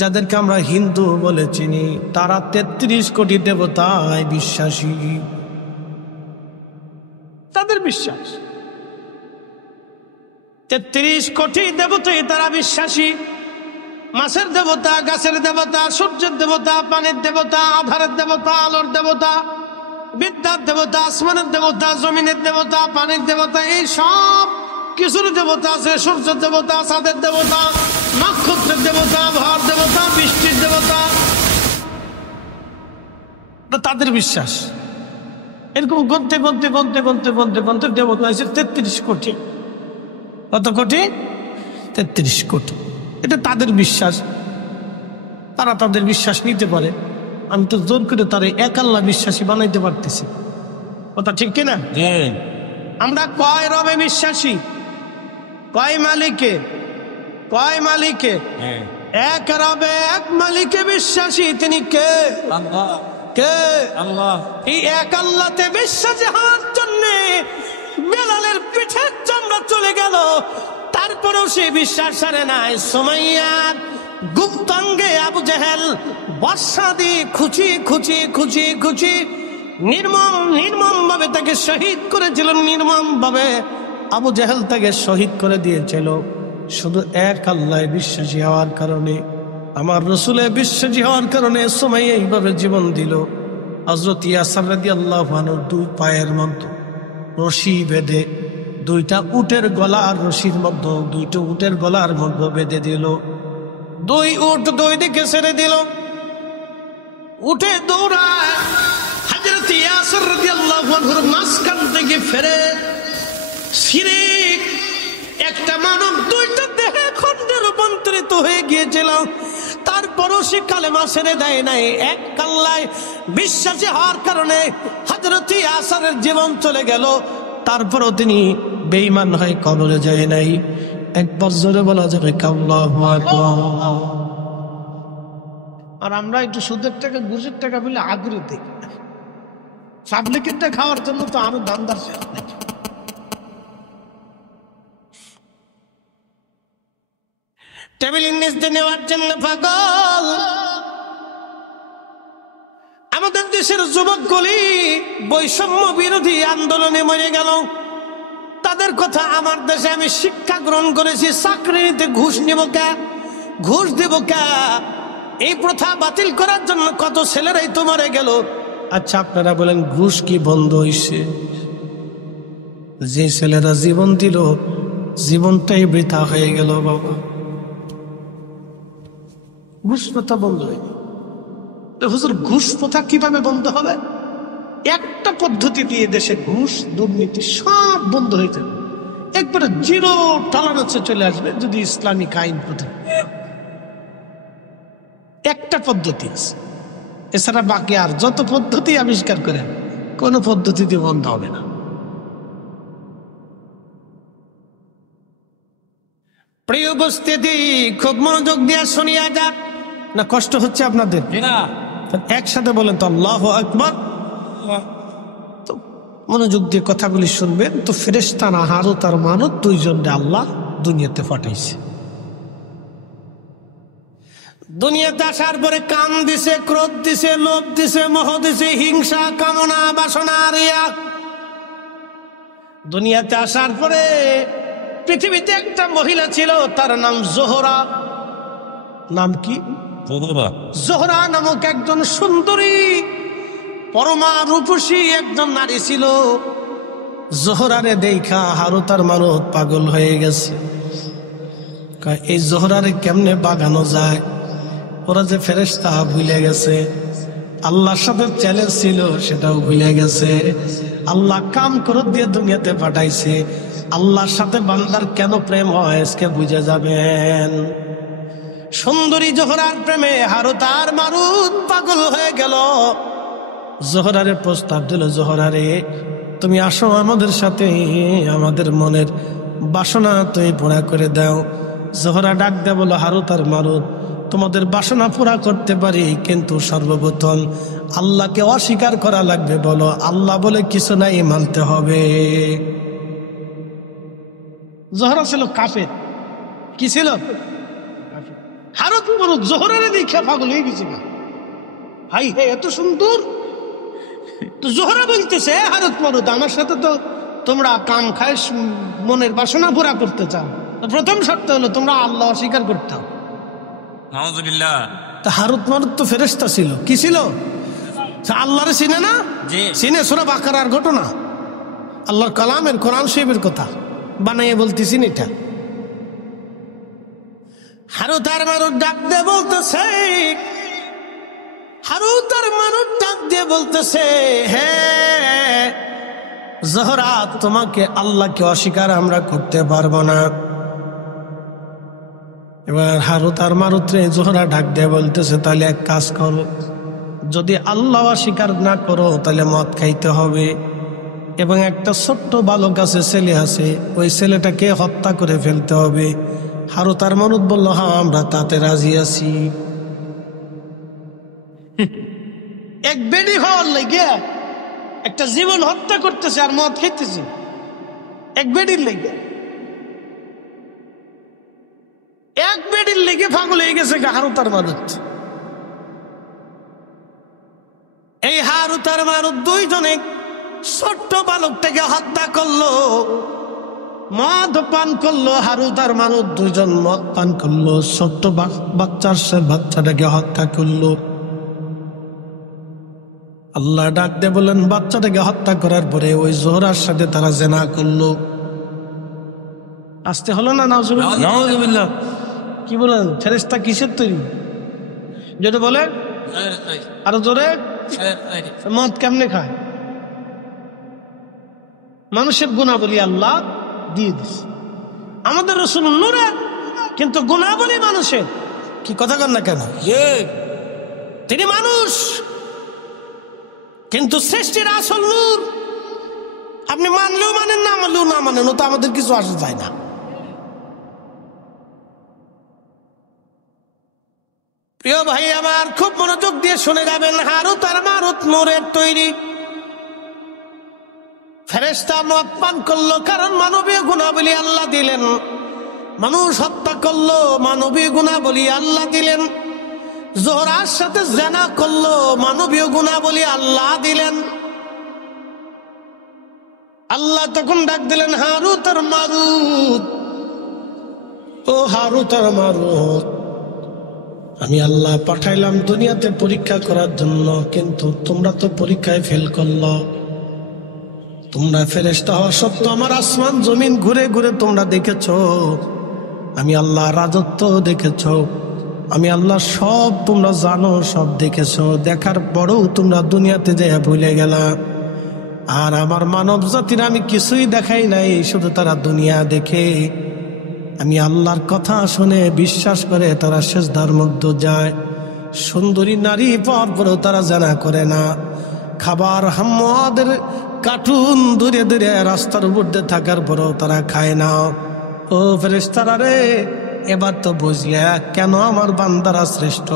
যাদেরকে আমরা হিন্দু বলে চিনি, তারা ৩৩ কোটি দেবতায় বিশ্বাসী। তাদের বিশ্বাস ৩৩ কোটি দেবতায় তারা বিশ্বাসী। মাছের দেবতা, গাছের দেবতা, সূর্যের দেবতা, পানির দেবতা, আধারের দেবতা, আলোর দেবতা, বিদ্যার দেবতা, আসমানের দেবতা, জমিনের দেবতা, পানির দেবতা, এই সব কিছুর দেবতা আছে। সূর্যের দেবতা, চাঁদের দেবতা, নক্ষত্রের দেবতা, ভর দেবতা, বৃষ্টির দেবতা, তাদের বিশ্বাস। এরকম গন্তে গন্তে গন্তে গন্তে গন্তে গন্তে দেবতা আছে ৩৩ কোটি। কত কোটি? ৩৩ কোটি। এটা তাদের বিশ্বাস। তারা তাদের বিশ্বাস নিতে পারে। আমি তো জোর করে তারা এক আল্লাহ বিশ্বাসী বানাইতে পারতেছি। কথা ঠিক কিনা? আমরা কয় রবে বিশ্বাসী? কয় মালিকে? কয় মালিকে? এক রবে এক মালিকে বিশ্বাসী। তিনি কে? কে? এই এক আল্লাহতে বিশ্বাসী হওয়ার জন্য বেলালের পিঠের চামড়া চলে গেল, তারপরেও সে বিশ্বাস ছাড়ে নাই। সুমাইয়ার গুপ্তাঙ্গে আবু জেহেল বর্ষা দিয়ে খুচি খুচি খুচি খুচি নির্মম ভাবে তাকে শহীদ করেছিল। নির্মম ভাবে আবু জেহেল তাকে শহীদ করে দিয়েছিল শুধু এক আল্লাহ বিশ্বাসী হওয়ার কারণে, আমার রসুলে বিশ্বাসী হওয়ার কারণে। সুমাইয়া এইভাবে জীবন দিল। হযরত ইয়াসির রাদিয়াল্লাহু আনহুর দুই পায়ের মধ্যে রশি বেঁধে দুইটা উটের গলার রশির মধ্যে, দুইটা উটের গলার মধ্যে বেঁধে দিল। দুই উট দুই দিকে ছেড়ে দিল। উঠে দৌড়ায় হযরত ইয়াসির রাদিয়াল্লাহু আনহুর মাঝখান থেকে ফেরে শিরিক একটা মানব দুইটা দেহে খণ্ডে রূপান্তরিত হয়ে গিয়েছিল। তারপরও সে কালেমা ছেড়ে দেয় নাই। এক আল্লাহ বিশ্বাসী হওয়ার কারণে হযরত ইয়াসিরের জীবন চলে গেল, তারপরও তিনি বেঈমান হয়ে কবরে যায় নাই। একবার জোরে বলা যাবে আল্লাহু আকবার। আর আমরা একটু সুদের টাকা ঘুষের টাকা পেলে আগ্রহ দেখি, পাবলিকেরটা খাওয়ার জন্য তো আরো দামদার শেষ নেই। টেবিলের নিচে নেওয়ার জন্য পাগল। আমাদের দেশের যুবকগুলি বৈষম্য বিরোধী আন্দোলনে মরে গেল। তাদের কথা আমার দেশে আমি শিক্ষা গ্রহণ করেছি। চাকরি নিতে ঘুষ নিব কে? ঘুষ দেব কে? এই প্রথা বাতিল করার জন্য কত ছেলেরাই তো মরে গেল। আচ্ছা আপনারা বলেন ঘুষ কি বন্ধ হইছে? যে ছেলেরা জীবন দিল জীবনটাই বৃথা হয়ে গেল বাবা। ঘুষ প্রথা বন্ধ হয়নি। হুজুর ঘুষ প্রথা কিভাবে বন্ধ হবে? একটা পদ্ধতি দিয়ে দেশে ঘুষ দুর্নীতি সব বন্ধ হয়ে যাবে, একবারে জিরো টলারেন্সে চলে আসবে যদি ইসলামিক আইন প্রথা। একটা পদ্ধতি আছে, এছাড়া বাকি আর যত পদ্ধতি আবিষ্কার করেন কোন পদ্ধতিতে বন্ধ হবে না। প্রিয় উপস্থিতি, খুব মনোযোগ দিয়ে শুনিয়া যাক। না কষ্ট হচ্ছে আপনাদের? একসাথে বলেন তো আল্লাহু আকবার। তো মনোযোগ দিয়ে কথাগুলি শুনবেন। তো ফেরেশতারা হারুত আর মারুত দুইজনকে আল্লাহ দুনিয়াতে পাঠাইছে। দুনিয়াতে আসার পরে কাম দিছে, ক্রোধ দিছে, লোভ দিছে, মোহ দিছে, হিংসা, কামনা, বাসনা, রিয়া। দুনিয়াতে আসার পরে পৃথিবীতে একটা মহিলা ছিল, তার নাম জোহরা। নাম কি? জোহরা নামক একজন সুন্দরী পরমা রূপসী একজন নারী ছিল। জোহরারে দেখা হারুত আর মারুত পাগল হয়ে গেছে। এই জোহরারে কেমনে বাগানো যায়? ওরা যে ফেরেশতা ভুলে গেছে, আল্লাহর সাথে চ্যালেঞ্জ ছিল সেটাও ভুলে গেছে। আল্লাহ কাম করে দিয়ে দুনিয়াতে পাঠাইছে। আল্লাহর সাথে বান্দার কেন প্রেম হয় আজকে বুঝে যাবেন। সুন্দরী জোহরার প্রেমে হারুত আর মারুত পাগল হয়ে গেল। জোহরারে প্রস্তাব দিল, জোহরারে তুমি আসো আমাদের সাথে, আমাদের মনের বাসনা তুমি পুরা করে দাও। জোহরা ডাক দেয় বলো, হারুত আর মারুত তোমাদের বাসনা পুরা করতে পারি, কিন্তু সর্বপ্রথম আল্লাহকে অস্বীকার করা লাগবে। বলো আল্লাহ বলে কিছু নাই, মানতে হবে। জোহরা ছিল কাফের। কি ছিল? হারুত মারুত জোহরারে দেখে পাগল হয়ে গেছে। ভাই হে এত সুন্দর। তো জোহরা বলতেছে, হারুত মারুত আমার সাথে তো তোমরা কাম খায় মনের বাসনা পুরা করতে চাও, প্রথম শর্ত হলো তোমরা আল্লাহ অস্বীকার করতে হবে। নাউযুবিল্লাহ। তা হারুত মারুত তো ফেরেশতা ছিল। কি ছিল? আল্লাহরে চিনে না? চিনে। সূরা বাকারার ঘটনা, আল্লাহর কালামের কোরআন শরীফের কথা বানাইয়ে বলতেছি এটা। হারুত আর মারুত ডাক দিয়ে বলতেছে, হারুত আর মারুত ডাক দিয়ে বলতেছে, হ্যাঁ জোহরা তোমাকে আল্লাহকে অস্বীকার আমরা করতে পারবো না। এবার হারুত আর মারুত্রে জোহরা ডাক দিয়ে বলতেছে, তাহলে এক কাজ করো, যদি আল্লাহ স্বীকার না করো তাহলে মদ খাইতে হবে, এবং একটা ছোট্ট বালক আছে, ছেলে আছে, ওই ছেলেটাকে হত্যা করে ফেলতে হবে। হারুত আর মারুত বলল, হ্যাঁ আমরা তাতে রাজি আছি। এক বেডি হওয়ার লেগে একটা জীবন হত্যা করতেছে আর মদ খাইতেছে, এক বেডির লেগে, এক বেডির লেগে পাগল হয়ে গেছে হারুত আর মারুত। এই হারুত আর মারুত দুইজনে ছোট্ট বালকটাকে হত্যা করলো, মদ পান করলো। হারুত আর মারুত দুইজন মদ পান করলো, ছোট্ট বাচ্চাটাকে হত্যা করলো। আল্লাহ ডাক দিয়ে বলেন, বাচ্চাটাকে হত্যা করার পরে ওই জোহরার সাথে তারা জেনা করলো। আসতে হলো না? নাউজুবিল্লাহ। কি বলেন? ফেরেশতা কিসের তৈরি? যদি বলে আরো জোরে, মদ কেমনে খায়? মানুষের গুণাবলী আল্লাহ দিয়ে দিছে। আমাদের রাসূল নূরের, কিন্তু গুণাবলী মানুষের। কি কথা কন না কেন? তিনি মানুষ, কিন্তু সৃষ্টির আসল নূর। আপনি মানলেও মানেন, না মানলেও না মানেন, ও তো আমাদের কিছু আসে যায় না। প্রিয় ভাই আমার, খুব মনোযোগ দিয়ে শুনে যাবেন। হারুত আর মারুত নূরের তৈরি। ফেরেশতা মদ পান করলো, কারণ মানবীয় গুণাবলী আল্লাহ দিলেন। মানুষ হত্যা করলো, মানবীয় গুণাবলী আল্লাহ দিলেন। জোহরার সাথে জেনা করলো, মানবীয় গুণাবলী আল্লাহ দিলেন। আল্লাহ তখন ডাক দিলেন, হারুত আর মারুত, ও হারুত আর মারুত, আমি আল্লাহ পাঠাইলাম দুনিয়াতে পরীক্ষা করার জন্য, কিন্তু তোমরা তো পরীক্ষায় ফেল করলো। তোমরা ফেরেশতা হওয়া সত্ত্বেও আমার আসমান জমিন ঘুরে ঘুরে তোমরা দেখেছো, আমি আল্লাহ রাজত্ব দেখেছো, আমি আল্লাহ সব তোমরা জানো, সব দেখেছো। দেখার পরেও তোমরা দুনিয়াতে যে ভুলে গেলা। আর আমার মানব জাতির আমি কিছুই দেখাই নাই, শুধু তারা দুনিয়া দেখে, আমি আল্লাহর কথা শুনে বিশ্বাস করে তারা সেজদার মধ্যে যায়। সুন্দরী নারী পাওয়ার পরেও তারা জানা করে না। খাবার হাম্মাদের কার্টুন দূরে দূরে রাস্তার উপর দিয়ে থাকার পরেও তারা খায় না। ও ফেরেশতারা রে, এবার তো বুঝলে কেন আমার বান্দারা শ্রেষ্ঠ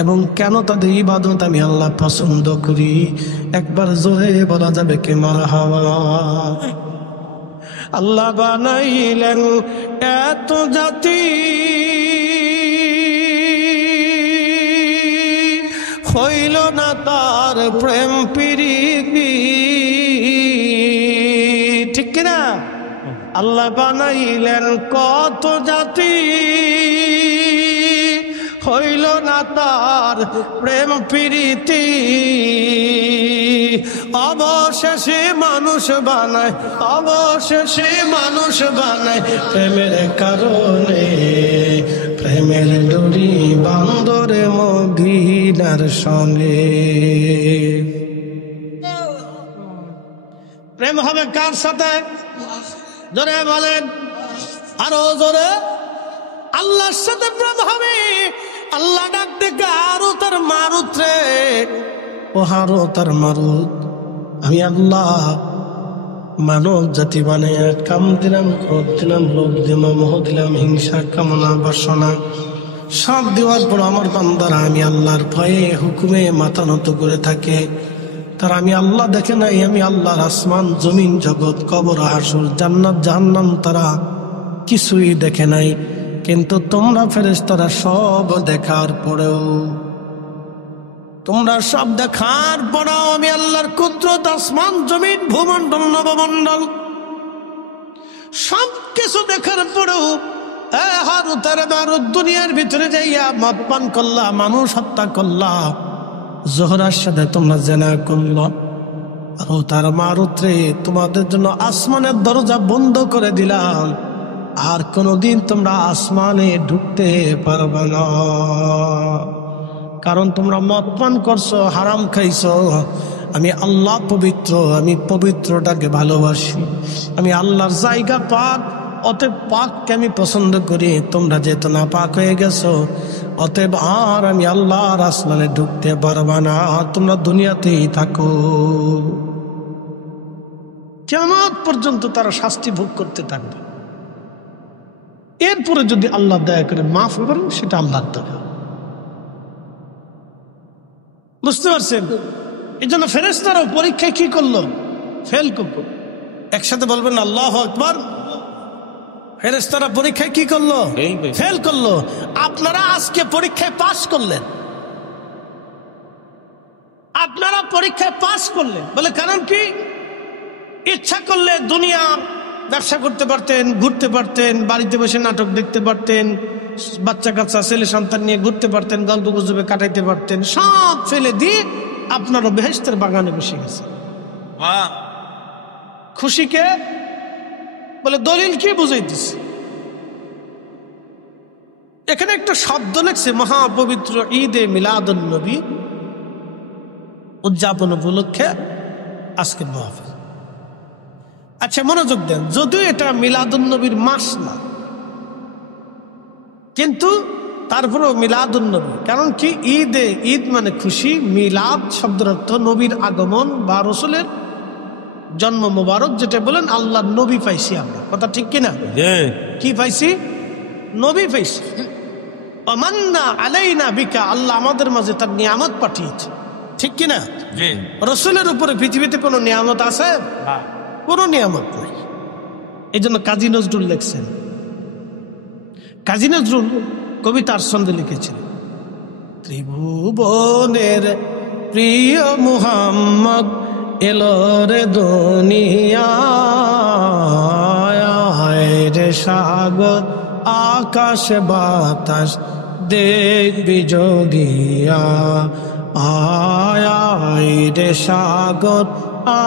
এবং কেন তাদের ইবাদত আমি আল্লাহ পছন্দ করি। একবার জোরে বলা যাবে কে মারহাবা। আল্লাহ বানাইলেন এত জাতি, হইল না তার প্রেম প্রীতি। ঠিক কিনা? আল্লাহ বানাইলেন কত জাতি, হইল না তার প্রেম প্রীতি। অবশেষে মানুষ বানায়, অবশেষে মানুষ বানায় প্রেমের কারণে। প্রেমের ডোরি বান্দরে মদিনার সঙ্গে। প্রেম হবে কার সাথে? জোরে বলেন, আরো জোরে। আল্লাহর সাথে প্রেম হবে। আল্লাহ ডাক ডেকে হারুত আর মারুত রে, ও হারুত আর মারুত, আমি আল্লাহ মানব জাতি বানিয়ে কাম দিলাম, ক্রোধ দিলাম, লোভ দিলাম, মোহ দিলাম, হিংসা, কামনা, বাসনা সব দেওয়ার পর আমার বান্দারা আমি আল্লাহর ভয়ে হুকুমে মাথা নত করে থাকে। তারা আমি আল্লাহ দেখে নাই, আমি আল্লাহর আসমান জমিন জগৎ কবর হাসর জান্নাত জাহান্নাম তারা কিছুই দেখে নাই। কিন্তু তোমরা ফেরেশতারা সব দেখার পরেও, তোমরা সব দেখার পরেও আমি আল্লাহর কুদরত, আসমান জমিন ভূমণ্ডল নবমণ্ডল সব কিছু দেখার পরেও হারুত আর মারুত দুনিয়ার ভিতরে যাইয়া মদ পান করলা, মানুষ হত্যা করলা, জোহরার সাথে তোমরা জেনা করল। হারুত আর মারুত রে, তোমাদের জন্য আসমানের দরজা বন্ধ করে দিলাম, আর কোনদিন তোমরা আসমানে ঢুকতে পারবে না। কারণ তোমরা মদ পান করছো, হারাম খাইছো। আমি আল্লাহ পবিত্র, আমি পবিত্রটাকে ভালোবাসি। আমি আল্লাহর জায়গা পাক অতএব পাককে আমি পছন্দ করি, তোমরা যেহেতু না পাক হয়ে গেছো, অতএব আর আমি আল্লাহর আসমানে ঢুকতে পারবা না, তোমরা দুনিয়াতেই থাকো। কিয়ামত পর্যন্ত তারা শাস্তি ভোগ করতে থাকবে। এরপরে যদি আল্লাহ দয়া করে মাফ করেন, সেটা আল্লাহর দয়া। বুঝতে পারছেন? এই জন্য ফেরেশতারাও পরীক্ষায় কি করলো? ফেল করলো। একসাথে বলবেন আল্লাহু আকবার। ফেরেশতারা পরীক্ষায় কি করলো? ফেল করলো। আপনারা আজকে পরীক্ষায় পাস করলেন, আপনারা পরীক্ষায় পাস করলেন বলে কারণ কি? ইচ্ছা করলে দুনিয়া ব্যবসা করতে পারতেন, ঘুরতে পারতেন, বাড়িতে বসে নাটক দেখতে পারতেন, বাচ্চা কাচ্চা ছেলে সন্তান নিয়ে ঘুরতে পারতেন, গল্প গুজবে কাটাইতে পারতেন, সব ফেলে দিয়ে আপনারা বেহেশতের বাগানে বসে গেছে। বাহ, খুশিকে বলে দলিল কি বুঝাইতেছে? এখানে একটা শব্দ লেখছে মহাপবিত্র ঈদে মিলাদুন নবী উদযাপন উপলক্ষে আজকের মাহফিল। আচ্ছা মনোযোগ দেন, যদিও এটা মিলাদুন নবীর মাস না, কিন্তু তারপরেও মিলাদুন নবী। কারণ কি? ঈদ মানে খুশি, মিলাদ শব্দের অর্থ নবীর আগমন বা রসুলের জন্ম মোবারক, যেটা বলেন আল্লাহ নবী পাইছি আমরা। কথা ঠিক কিনা? কি পাইছি? নবী পাইছি। ওয়ামান্না আলাইনা বিকা, আল্লাহ আমাদের মাঝে তার নিয়ামত পাঠিয়েছে। ঠিক কিনা? রসুলের উপরে পৃথিবীতে কোনো নিয়ামত আছে? কোনো নিয়ামত নাই। এই জন্য কাজী নজরুল লেখছেন, কাজী নজরুল কবিতার ছন্দে লিখেছেন, ত্রিভুবনের প্রিয় মুহাম্মদ এলো রে দুনিয়ায়, রে সাগর আকাশ বাতাস দেখবি যদিয়া, আয় রে সাগর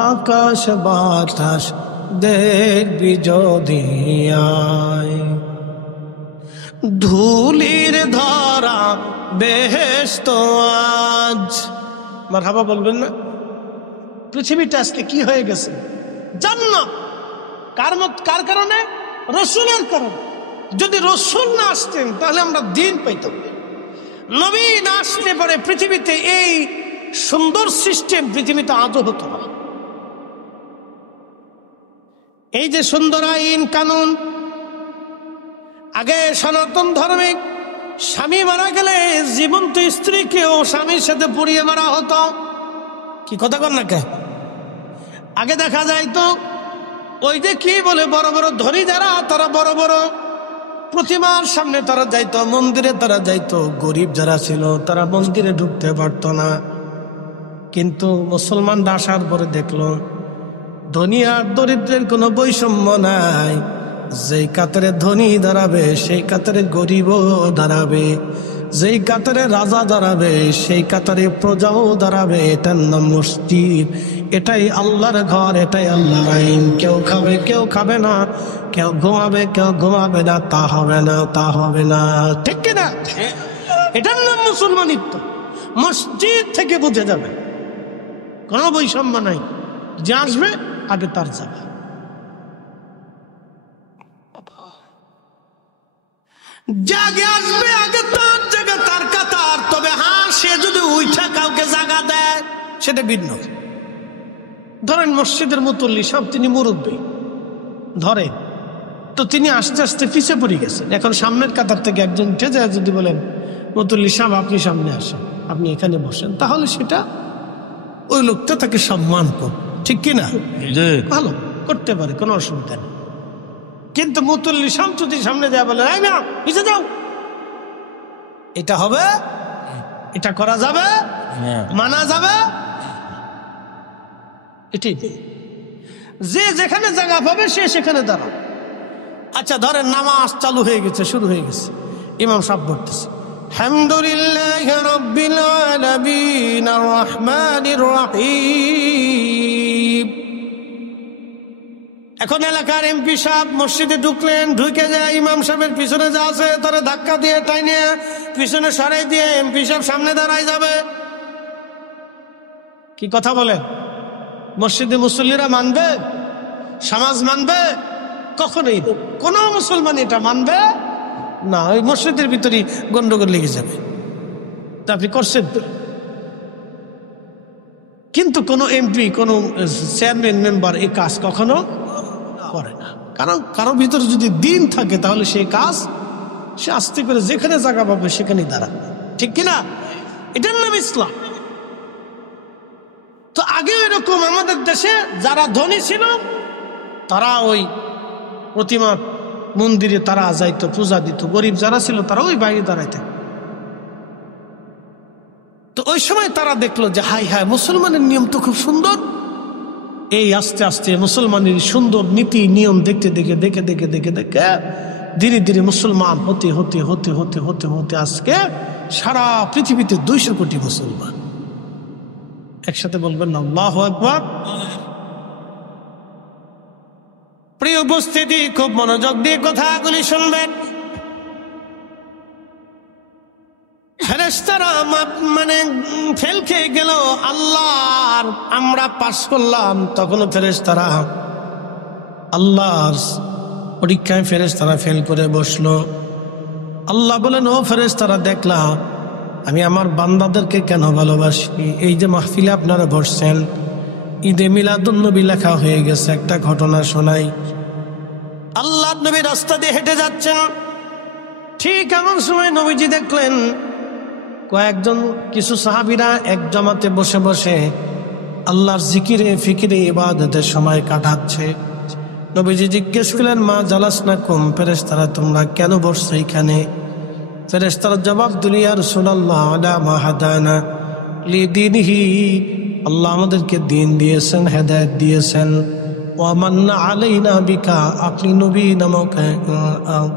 আকাশ বাতাস দেখবি যদিয়া, ধুলির ধরা বেহেশত আজ। মারহাবা বলবেন না? পৃথিবীটা আজকে কি হয়ে গেছে? জান্নাত। কার কারণে? রসুলের কারণে। যদি রসুল না আসতেন তাহলে আমরা দিন পাইতাম। নবী না আসলে পরে পৃথিবীতে এই সুন্দর সিস্টেম পৃথিবীতে আজও হতো না। এই যে সুন্দর আইন কানুন, আগে সনাতন ধর্মে স্বামী মারা গেলে জীবন্ত স্ত্রীকেও স্বামীর সাথে পুড়িয়ে মারা হতো। কি কথা কর না কে? আগে দেখা যায় তো ওই যে কি বলে বড় বড় ধনী যারা, তারা বড় বড় প্রতিমার সামনে তারা যাইতো, মন্দিরে তারা যাইতো। গরিব যারা ছিল তারা মন্দিরে ঢুকতে পারতো না। কিন্তু মুসলমানরা আসার পরে দেখলো ধনী আর দরিদ্রের কোনো বৈষম্য নাই। যেই কাতারে ধনী দাঁড়াবে সেই কাতারে গরিবও দাঁড়াবে, যেই কাতারে রাজা দাঁড়াবে সেই কাতারে প্রজাও দাঁড়াবে। এটার নাম মসজিদ, এটাই আল্লাহর ঘর, এটাই আল্লাহর আইন। কেউ খাবে কেউ খাবে না, কেউ ঘুমাবে কেউ ঘুমাবে না, তা হবে না, তা হবে না। ঠিক কিনা? এটার নাম মুসলমানিত্ব। মসজিদ থেকে বুঝে যাবে কোনো বৈষম্য নাই। যে আসবে আগে তার যাবে। জাগে আসবে আগে তার জায়গা, তার কাতার। তবে হ্যাঁ, সে যদি উঠা কাউকে জায়গা দেয় সেটা ভিন্ন। ধরেন মসজিদের মুতল্লি সব, তিনি মুরব্বী ধরেন, তো তিনি আস্তে আস্তে পিছিয়ে পড়ে গেছেন। এখন সামনের কাতার থেকে একজন উঠে যায়, যদি বলেন মুতল্লি সাহেব আপনি সামনে আসেন, আপনি এখানে বসেন, তাহলে সেটা ওই লোকটা তাকে সম্মান করবে। ঠিক কিনা? ভালো করতে পারে, কোনো অসুবিধা নেই। কিন্তু মুতল্লি সাহেব যদি সামনে যায় বলেন এই না পিছিয়ে যাও, এটা হবে? এটা করা যাবে? মানা যাবে? এটাই যে যেখানে জায়গা পাবে সে সেখানে দাঁড়াও। আচ্ছা ধরেন নামাজ চালু হয়ে গেছে, শুরু হয়ে গেছে, ইমাম সাহেব বলতেছে হামদুলিল্লাহ রাব্বিল আলামিন আর রহমানির রহিম। এখন এলাকার এমপি সাহেব মসজিদে ঢুকলেন, ঢুকে যায় ইমাম সাহেবের পিছনে যা আছে তারা ধাক্কা দিয়ে টাইনে পিছনে সরাই দিয়ে এমপি সাহেব সামনে দাঁড়ায় যাবে। কি কথা বলেন? মসজিদে মুসল্লিরা মানবে? সমাজ মানবে? কখনোই না। কোনো মুসলমান এটা মানবে না, ওই মসজিদের ভিতরে গন্ডগোল লেগে যাবে। তা আপনি করছেন তো। কিন্তু কোনো এমপি, কোনো চেয়ারম্যান, মেম্বার এই কাজ কখনো করে না। কারণ কারোর ভিতরে যদি দিন থাকে তাহলে সেই কাজ সে আস্তে করে যেখানে জায়গা পাবে সেখানেই দাঁড়াবে, ঠিক কিনা? এটার নাম ইসলাম। তো আগে এরকম আমাদের দেশে যারা ধনী ছিল তারা ওই প্রতিমা মন্দিরে তারা যাইতো, পূজা দিত। গরিব যারা ছিল তারা ওই বাইরে দাঁড়াইতে। তো ওই সময় তারা দেখলো যে হাই হাই, মুসলমানের নিয়ম তো খুব সুন্দর। এই আস্তে আস্তে মুসলমানের সুন্দর নীতি নিয়ম দেখতে দেখে দেখে দেখে দেখে দেখে ধীরে ধীরে মুসলমান হতে হতে হতে হতে হতে হতে আজকে সারা পৃথিবীতে 200 কোটি মুসলমান। একসাথে বলবেন না আল্লাহু আকবার। প্রিয় উপস্থিতি, খুব মনোযোগ দিয়ে কথাগুলি শুনবেন। ফেরেশতারা মানে ফেল খেয়ে গেল, আল্লাহর আমরা পাস করলাম, তখনও ফেরেশতারা আল্লাহর পরীক্ষায় ফেরেশতারা ফেল করে বসলো। আল্লাহ বলেন, ও ফেরেশতারা, দেখলাম আমি আমার বান্দাদেরকে কেন ভালোবাসি। এই যে মাহফিলে আপনারা বসছেন, ঈদে মিলাদুন নবী লেখা হয়ে গেছে। একটা ঘটনা শোনাই। আল্লাহ নবী রাস্তা দিয়ে হেঁটে যাচ্ছেন, ঠিক এমন সময় নবীজি দেখলেন কয়েকজন কিছু সাহাবীরা এক জামাতে বসে বসে আল্লাহর জিকিরে ফিকিরে ইবাদতের সময় কাটাচ্ছে। নবীজি জিজ্ঞেস করলেন, মা জালাসনাকুম, ফেরেশতারা তোমরা কেন বসছো এখানে? ফেরেশতারা জবাব দিল, ইয়া রাসূলুল্লাহ, আলা মা হাদানা লিদীনিহি, আল্লাহ আমাদেরকে দ্বীন দিয়েছেন, হেদায়েত দিয়েছেন। ওয়া মান্না আলাইনা বিকা, আপনি নবী নামক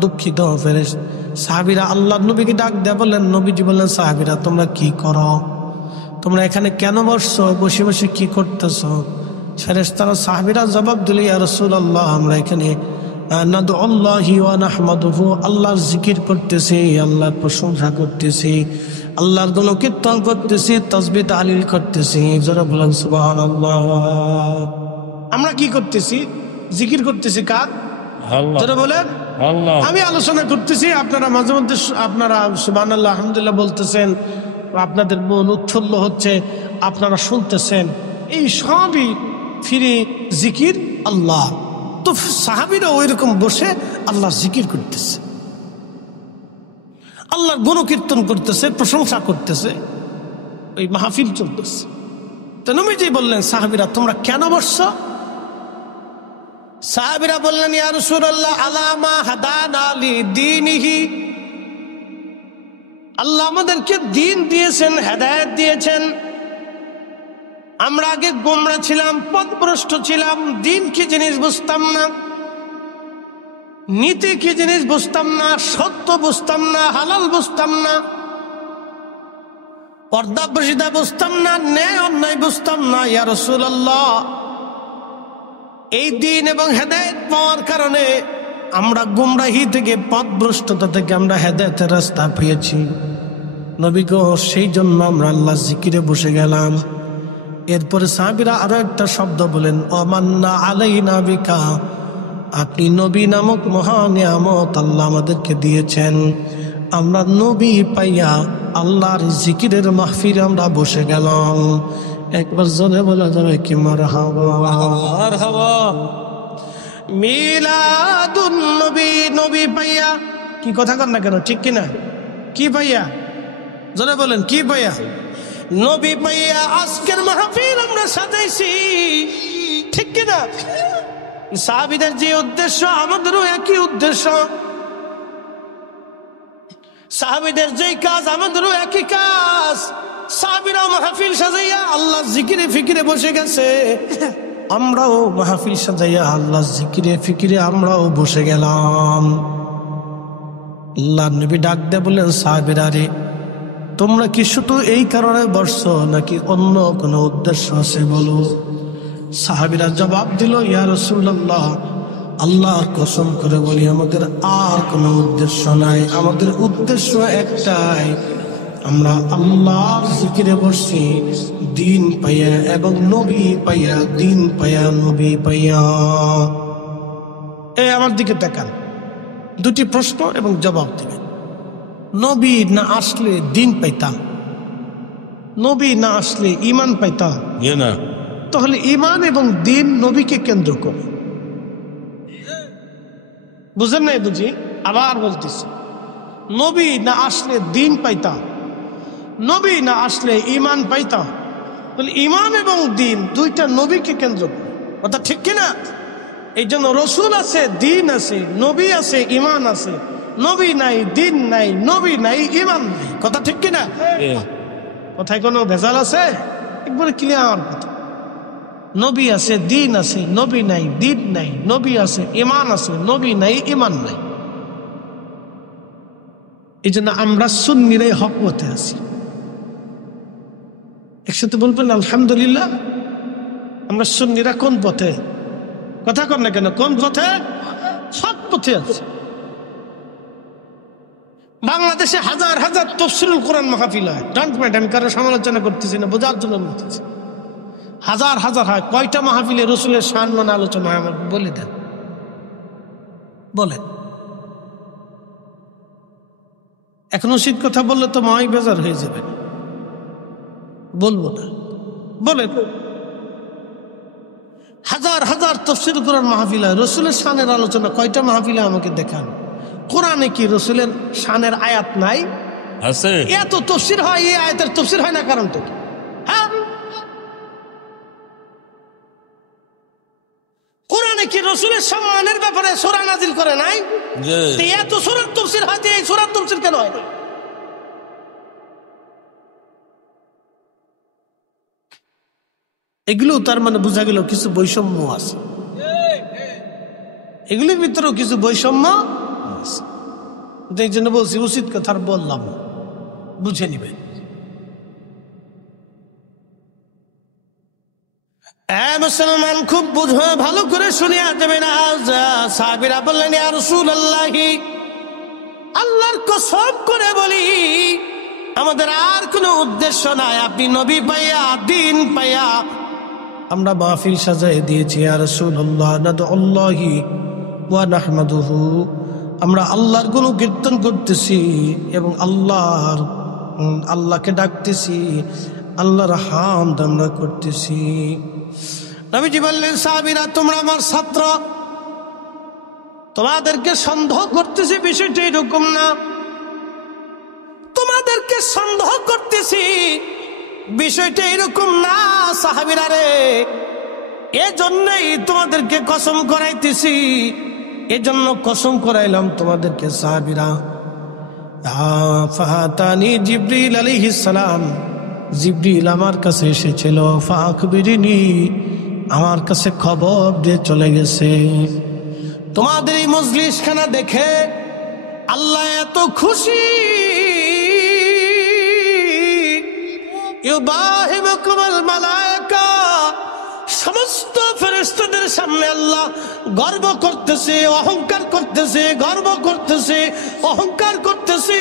দুঃখিত ফেরেশতা। সাহাবীরা আল্লাহর নবীকে ডাক দেয়া বললেন, নবীজি বললেন, সাহাবীরা তোমরা কি করো? তোমরা এখানে কেন বসছো? বসে বসে কি করতেছো? ফেরেশতারা সাহাবীরা জবাব দিল, ইয়া রাসূলুল্লাহ, আমরা এখানে নাদউল্লাহি ওয়া নাহমাদুহু, আল্লাহর জিকির করতেছি, আল্লাহর প্রশংসা করতেছি, আল্লাহর গুণকীর্তন করতেছি, তাসবিহ তাহলিল করতেছি। যারা বলেন সুবহানাল্লাহ। আমরা কি করতেছি? জিকির করতেছি। কার? আল্লাহ। যারা বলেন আল্লাহ। আমি আলোচনা করতেছি, আপনারা মাঝে মধ্যে আপনারা সুবহানাল্লাহ আলহামদুলিল্লাহ বলতেছেন, আপনাদের মন উৎফুল্ল হচ্ছে, আপনারা শুনতেছেন। এই সবই ফিরে জিকির আল্লাহ। তো সাহাবীরা ওই রকম বসে আল্লাহর জিকির করতেছে, আল্লাহর গুণকীর্তন করতেছে, প্রশংসা করতেছে, ওই মাহফিল চলতেছে। তো নবীজি বললেন, সাহাবীরা তোমরা কেন বসছো? সাহাবীরা বললেন, ইয়া রাসূলুল্লাহ, আলা মা হাদানা লিদীনিহি, আল্লাহ আমাদেরকে দ্বীন দিয়েছেন, হেদায়েত দিয়েছেন। আমরা আগে গোমরা ছিলাম, পথভ্রষ্ট ছিলাম, দ্বীন কি জিনিস বুঝতাম না, নীতি কি জিনিস বুঝতাম না, সত্য বুঝতাম না, হালাল বুঝতাম না, পর্দা প্রসিদ্ধা বুঝতাম না, ন্যায় অন্যায় বুঝতাম না। ইয়া রাসূলুল্লাহ, এই দ্বীন এবং হেদায়েত পাওয়ার কারণে আমরা গুমরাহি থেকে, পথভ্রষ্টতা থেকে আমরা হেদায়েতের রাস্তা পেয়েছি। নবী গো, সেই জন্য আমরা আল্লাহর জিকিরে বসে গেলাম। এরপরে সাহাবীরা আরো একটা শব্দ বলেন, আমান্না আলাইনা বিকা, আপনি নবী নামক মহা নিয়ামত আল্লাহ আমাদেরকে দিয়েছেন। আমরা নবী পাইয়া আল্লাহর জিকিরের মাহফিলে আমরা বসে গেলাম। একবার জোরে বলা যাবে কি মারহাবা? মারহাবা। মিলাদুন নবী, নবী পাইয়া, কি কথা কর না কেন, ঠিক কিনা? কি পাইয়া? জোরে বলেন, কি পাইয়া? নবী পাইয়া আজকের মাহফিল আমরা সাজাইছি, ঠিক কিনা? সাহাবীদের যে উদ্দেশ্য, আমাদেরও একই উদ্দেশ্য। সাহাবীদের যেই কাজ, আমাদেরও একই কাজ। সাহাবীরা মাহফিল সাজাইয়া আল্লাহ জিকিরে ফিকিরে বসে গেছে, আমরাও মাহফিল সাজাইয়া আল্লাহ জিকিরে ফিকিরে আমরাও বসে গেলাম। আল্লাহ নবী ডাক দিয়ে বললেন, সাহাবীরা রে, তোমরা কি শুধু এই কারণে বসছো নাকি অন্য কোনো উদ্দেশ্য আছে বলো? সাহাবীরা জবাব দিল, ইয়া রাসূলুল্লাহ, আল্লাহর কসম করে বলি, আমাদের আর কোনো উদ্দেশ্য নাই, আমাদের উদ্দেশ্য একটাই, আমরা আল্লাহর জিকিরে বসছি দিন পাইয়া এবং নবী পাইয়া, দিন পাইয়া নবী পাইয়া। এই আমার দিকে তাকান, দুটি প্রশ্ন এবং জবাব দেবেন। নবী না আসলে দিন পাইতাম, নবী না আসলে ঈমান পাইতাম, না তাহলে ঈমান এবং দিন নবীকে কেন্দ্র করে। বুঝেন নাই বুঝি? আবার বলতেছি, নবী না আসলে দিন পাইতাম, নবী না আসলে ঈমান পাইতাম, তাহলে ঈমান এবং দিন দুইটা নবীকে কেন্দ্র করে। কথা ঠিক কিনা? এই জন্য রসুল আছে, দিন আছে, নবী আছে, ঈমান আছে। নবী নাই, দিন নাই, নবী নাই, ঈমান নাই। কথা ঠিক কিনা? কথায় কোনো ভেজাল আছে? একবারে ক্লিয়ার কথা। নবী আছে, দিন আছে, নবী নাই, দিন নাই, নবী আছে, ঈমান আছে, নবী নাই, ঈমান নাই। এই জন্য আমরা সুন্নিরাই হক পথে আছি। একসাথে বলবেন আলহামদুলিল্লাহ। আমরা সুন্নিরা কোন পথে? কথা কর না কেন? কোন পথে? হক পথে আছে। বাংলাদেশে হাজার হাজার তাফসীরুল কোরআন মাহফিল হয়। ডোন্ট মাইন্ড, আমি কারো সমালোচনা করতেছি না, বোঝার জন্য বলতেছি। হাজার হাজার হয়। কয়টা মাহফিলে রসুলের শান মানে আলোচনা হয় আমার বলে দেন, বলেন। এখন উচিত কথা বললে তো মাই বেজার হয়ে যাবে, বলবো না। বলেন, হাজার হাজার তাফসীরুল কোরআন মাহফিল হয়, রসুলের শানের আলোচনা কয়টা মাহফিলে আমাকে দেখান। কোরআনে কি রসুলের শানের আয়াত নাই? আছে। এত তাফসীর হয়, এই আয়াতের তাফসীর হয় না, কারণটা কি? হ্যাঁ, কোরআনে কি রসুলের সম্মানের ব্যাপারে সূরা নাজিল করে নাই? তো এত সূরার তাফসীর হয়, এই সূরার তাফসীর কেন হয় না? এগুলো তার মানে বোঝা গেল কিছু বৈষম্য আছে, এগুলির ভিতরেও কিছু বৈষম্য আছে। এই জন্য বলছি উচিত কথা বললাম, বুঝে নিবেন। মুসলমান খুব বুঝে ভালো করে শুনিয়া দেবেন। সাহাবীরা বললেন, ইয়া রাসূলুল্লাহ, আল্লাহর কসম করে বলি আমাদের আর কোনো উদ্দেশ্য নাই, আপনি নবী পাইয়া, দিন পাইয়া আমরা মাহফিল সাজায় দিয়েছি। ইয়া রাসূলুল্লাহ, নাদউল্লাহি ওয়া নাহমাদুহু, আমরা আল্লাহর গুণ কীর্তন করতেছি এবং আল্লাহকে ডাকতেছি, আল্লাহর হামদ আমরা করতেছি। নবীজি বললেন, সাহাবীরা তোমরা আমার ছাত্র, তোমাদেরকে সন্দেহ করতেছি, বিষয়টা এরকম না। তোমাদেরকে সন্দেহ করতেছি, বিষয়টা এরকম না সাহাবীরা রে। এজন্যই তোমাদেরকে কসম করাইতেছি, এজন্য কসম করাইলাম তোমাদেরকে সাহাবীরা। ফাতানি জিবরিল আলাইহিস সালাম, জিবরিল আমার কাছে এসেছিল। ফাখবিরিনি, আমার কাছে খবর দিয়ে চলে গেছে। তোমাদের এই মজলিসখানা দেখে আল্লাহ এত খুশি, ইউবাহিবুকুমুল মালায়েকা, সমস্ত ফেরেশতাদের সামনে আল্লাহ গর্ব করতেছে, অহংকার করতেছে, গর্ব করতেছে, অহংকার করতেছে।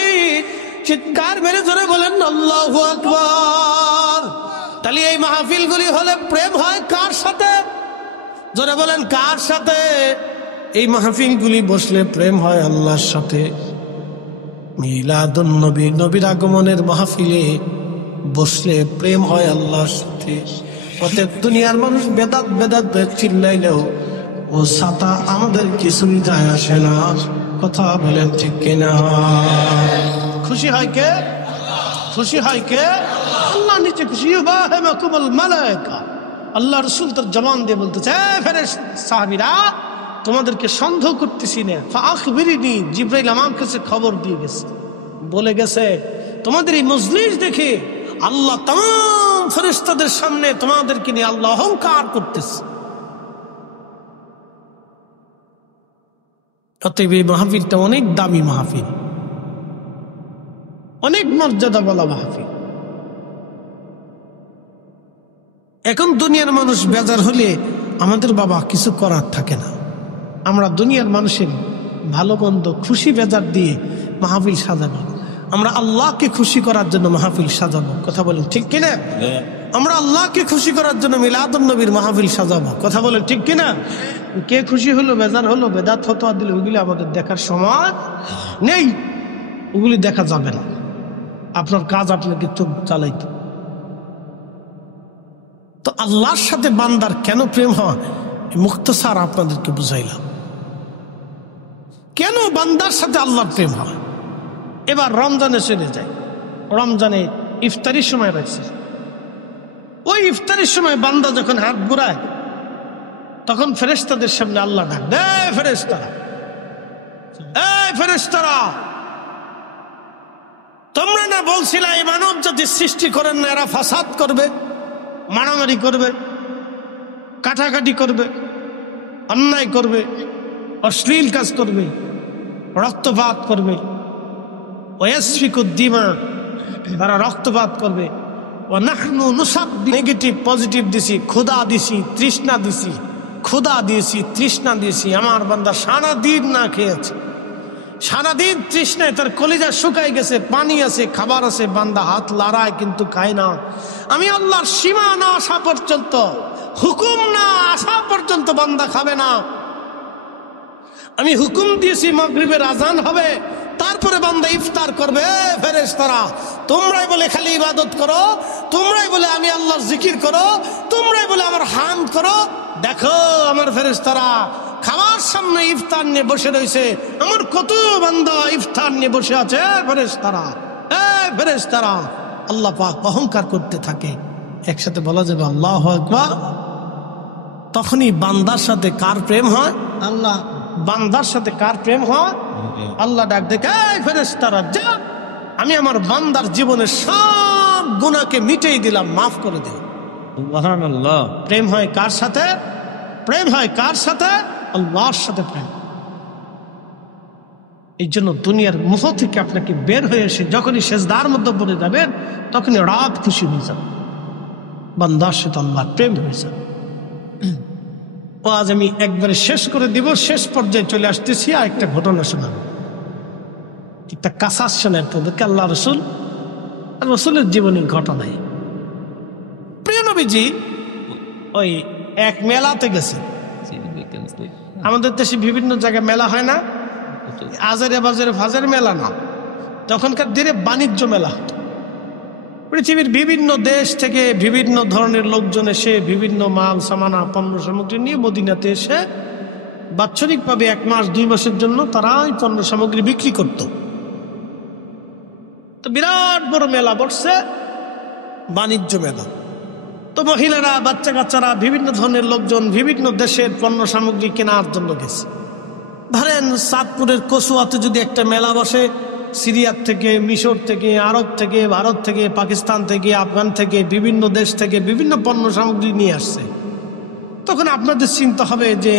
চিৎকার মেরে জোরে বলেন আল্লাহু আকবার। তাহলে এই মাহফিলগুলি হলে প্রেম হয় কার সাথে? জোরে বলেন কার সাথে? এই মাহফিলগুলি বসলে প্রেম হয় আল্লাহর সাথে। মিলাদুন নবী, নবীর আগমনের মাহফিলে বসলে প্রেম হয় আল্লাহর সাথে। প্রত্যেক দুনিয়ার মানুষ বেদাত বেদাত চিল্লাইলেও ও সাতা আমাদের কিছুই যায় আসে না। কথা বলেন ঠিক কিনা? খুশি হয় কে? খুশি হয় কে? আল্লাহ নিজে খুশি। ইউবাহিবুকুমুল মালায়েকা, আল্লাহ রাসূল তার জবান দিয়ে বলতেছে, ফেরেশতা সাহাবীরা তোমাদেরকে সন্দেহ করতেছি না। ফাখবিরিনি, জিবরাইল আমার কাছে খবর দিয়ে গেছে, বলে গেছে তোমাদের এই মজলিস দেখে আল্লাহ तमाम ফেরেশতাদের সামনে তোমাদেরকে নিয়ে আল্লাহ অহংকার করতেছে। অতএব এই মাহফিলটা অনেক দামি মাহফিল, অনেক মর্যাদা বলা মাহফিল। এখন দুনিয়ার মানুষ বেজার হলে আমাদের বাবা কিছু করার থাকে না। আমরা দুনিয়ার মানুষের ভালো মন্দ খুশি বেজার দিয়ে মাহফিল সাজাবো। আমরা আল্লাহকে খুশি করার জন্য মাহফিল সাজাবো। কথা বলেন ঠিক কিনা? আমরা আল্লাহকে খুশি করার জন্য মিলাদুন নবীর মাহফিল সাজাবো। কথা বলে ঠিক কিনা? কে খুশি হলো, বেজার হলো, বেদাত ফতোয়া দিলে ওইগুলি আমাদের দেখার সময় নেই, ওগুলি দেখা যাবে না। আপনার কাজ আপনাকে চোখ চালাইতে। তো আল্লাহর সাথে বান্দার কেন প্রেম হয়, মুখতাসার আপনাদেরকে বুঝাইলাম কেন বান্দার সাথে আল্লাহর প্রেম হয়। এবার রমজানে চলে যায়। রমজানে ইফতারির সময় রয়েছে, ওই ইফতারির সময় বান্দা যখন হাত ঘুরায় তখন ফেরেশতাদের সামনে আল্লাহ ডাক দেয়, ফেরেশতারা, এই ফেরেশতারা, তোমরা না বলছিলে এই মানব জাতি সৃষ্টি করেন না, এরা ফাসাদ করবে, মারামারি করবে, কাটাকাটি করবে, অন্যায় করবে, অশ্লীল কাজ করবে, রক্তপাত করবে, ওয়াসফিকুদ্দিমা, তারা রক্তপাত করবে, ও নাহনু নুসাব্বি, নেগেটিভ পজিটিভ দিছি, ক্ষুধা দিছি, তৃষ্ণা দিছি, ক্ষুধা দিয়েছি, তৃষ্ণা দিয়েছি। আমার বান্দা সারাদিন না খেয়েছে, সারাদিন তৃষ্ণায় তার কলিজা শুকাই গেছে, পানি আছে, খাবার আছে, বান্দা হাত লড়ায় কিন্তু খায় না। আমি আল্লাহর সীমা না আসা পর্যন্ত, হুকুম না আসা পর্যন্ত বান্দা খাবে না। আমি হুকুম দিয়েছি মাগরিবের আজান হবে, তারপরে বান্দা ইফতার করবে। ফেরেশতারা, তোমরাই বলে খালি ইবাদত করো, তোমরাই বলে আমি আল্লাহর জিকির করো, তোমরাই বলে আমার হামদ করো। দেখো আমার ফেরেশতারা খাবার সামনে ইফতার নিয়ে বসে রয়েছে, আমার কত বান্দা ইফতার নিয়ে বসে আছে। ফেরেশতারা, ফেরেশতারা, আল্লাহ পাক অহংকার করতে থাকে। একসাথে বলা যাবে আল্লাহু আকবার। তখনই বান্দার সাথে কার প্রেম হয়? আল্লাহ। বান্দার সাথে কার প্রেম হয়? আল্লাহ ডাক দেখে, এই ফেরেশতারা, যা, আমি আমার বান্দার জীবনের সব গুনাহকে মিটিয়ে দিলাম, মাফ করে দিলাম। সুবহানাল্লাহ। প্রেম হয় কার সাথে? প্রেম হয় কার সাথে? আল্লাহর সাথে প্রেম। এই জন্য দুনিয়ার মুহ থেকে আপনাকে বের হয়ে এসে যখনই সেজদার মধ্যে পড়ে যাবেন তখনই রাত খুশি হয়ে যাবে, বান্দার সাথে আল্লাহর প্রেম হয়ে যাবে। ও আজ আমি একবারে শেষ করে দিব, শেষ পর্যায়ে চলে আসতেছি। আর একটা ঘটনা শোনাবো, একটা কাসাস শোনায় তোদেরকে। আল্লাহ রসুল আর রসুলের জীবনের ঘটনায় প্রিয় নবীজি ওই এক মেলাতে গেছে। আমাদের দেশে বিভিন্ন জায়গায় মেলা হয় না, আজারে বাজারে ফাজের মেলা না, তখনকার দিনে বাণিজ্য মেলা হতো। পৃথিবীর বিভিন্ন দেশ থেকে বিভিন্ন ধরনের লোকজন এসে বিভিন্ন মাল সামানা পণ্য সামগ্রী নিয়ে মদিনাতে এসে বাৎসরিকভাবে 1 মাস 2 মাসের জন্য তারা এই পণ্য সামগ্রী বিক্রি করত। তো বিরাট বড় মেলা বসছে, বাণিজ্য মেলা। তো মহিলারা, বাচ্চা কাচ্চারা, বিভিন্ন ধরনের লোকজন বিভিন্ন দেশের পণ্য সামগ্রী কেনার জন্য গেছে। ধরেন চাঁদপুরের কচুয়াতে যদি একটা মেলা বসে, সিরিয়ার থেকে, মিশর থেকে, আরব থেকে, ভারত থেকে, পাকিস্তান থেকে, আফগান থেকে, বিভিন্ন দেশ থেকে বিভিন্ন পণ্য সামগ্রী নিয়ে আসছে, তখন আপনাদের চিন্তা হবে যে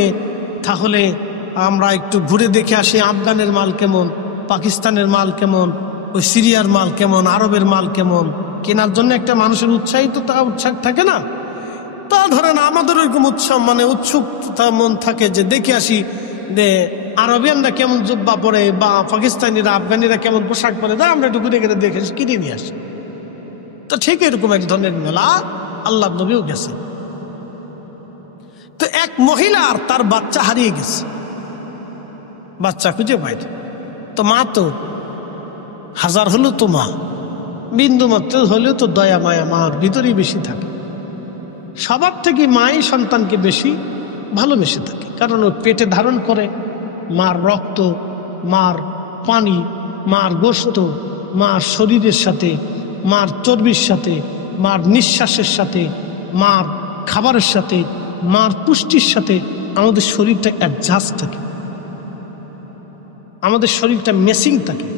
তাহলে আমরা একটু ঘুরে দেখে আসি আফগানের মাল কেমন, পাকিস্তানের মাল কেমন, ওই সিরিয়ার মাল কেমন, আরবের মাল কেমন, কেনার জন্য একটা মানুষের উৎসাহ থাকে না? তা ধরেন আমাদের ওইরকম উৎসব মানে উৎসুকতা মন থাকে যে দেখে আসি যে আরবিয়ানরা কেমন জুব্বা পরে বা পাকিস্তানিরা, আফগানিরা কেমন পোশাক পরে, তা আমরা একটু ঘুরে ঘুরে দেখে কিনে নিয়ে আসি। তো ঠিক এরকম এক ধরনের মেলা আল্লাহ নবীও গেছে। তো এক মহিলার তার বাচ্চা হারিয়ে গেছে, বাচ্চা খুঁজে পাইনি। তো মা তো হাজার হলেও তো মা, বিন্দু মাত্র হলেও তো দয়া মায়া মার ভিতরেই বেশি থাকে। সবার থেকে মাই সন্তানকে বেশি ভালোবেসে থাকে, কারণ ও পেটে ধারণ করে মার রক্ত, মার পানি, মার গোশত, মার শরীরের সাথে, মার চর্বির সাথে, মার নিঃশ্বাসের সাথে, মার খাবারের সাথে, মার পুষ্টির সাথে আমাদের শরীরটা অ্যাডজাস্ট থাকে, আমাদের শরীরটা মেসিং থাকে।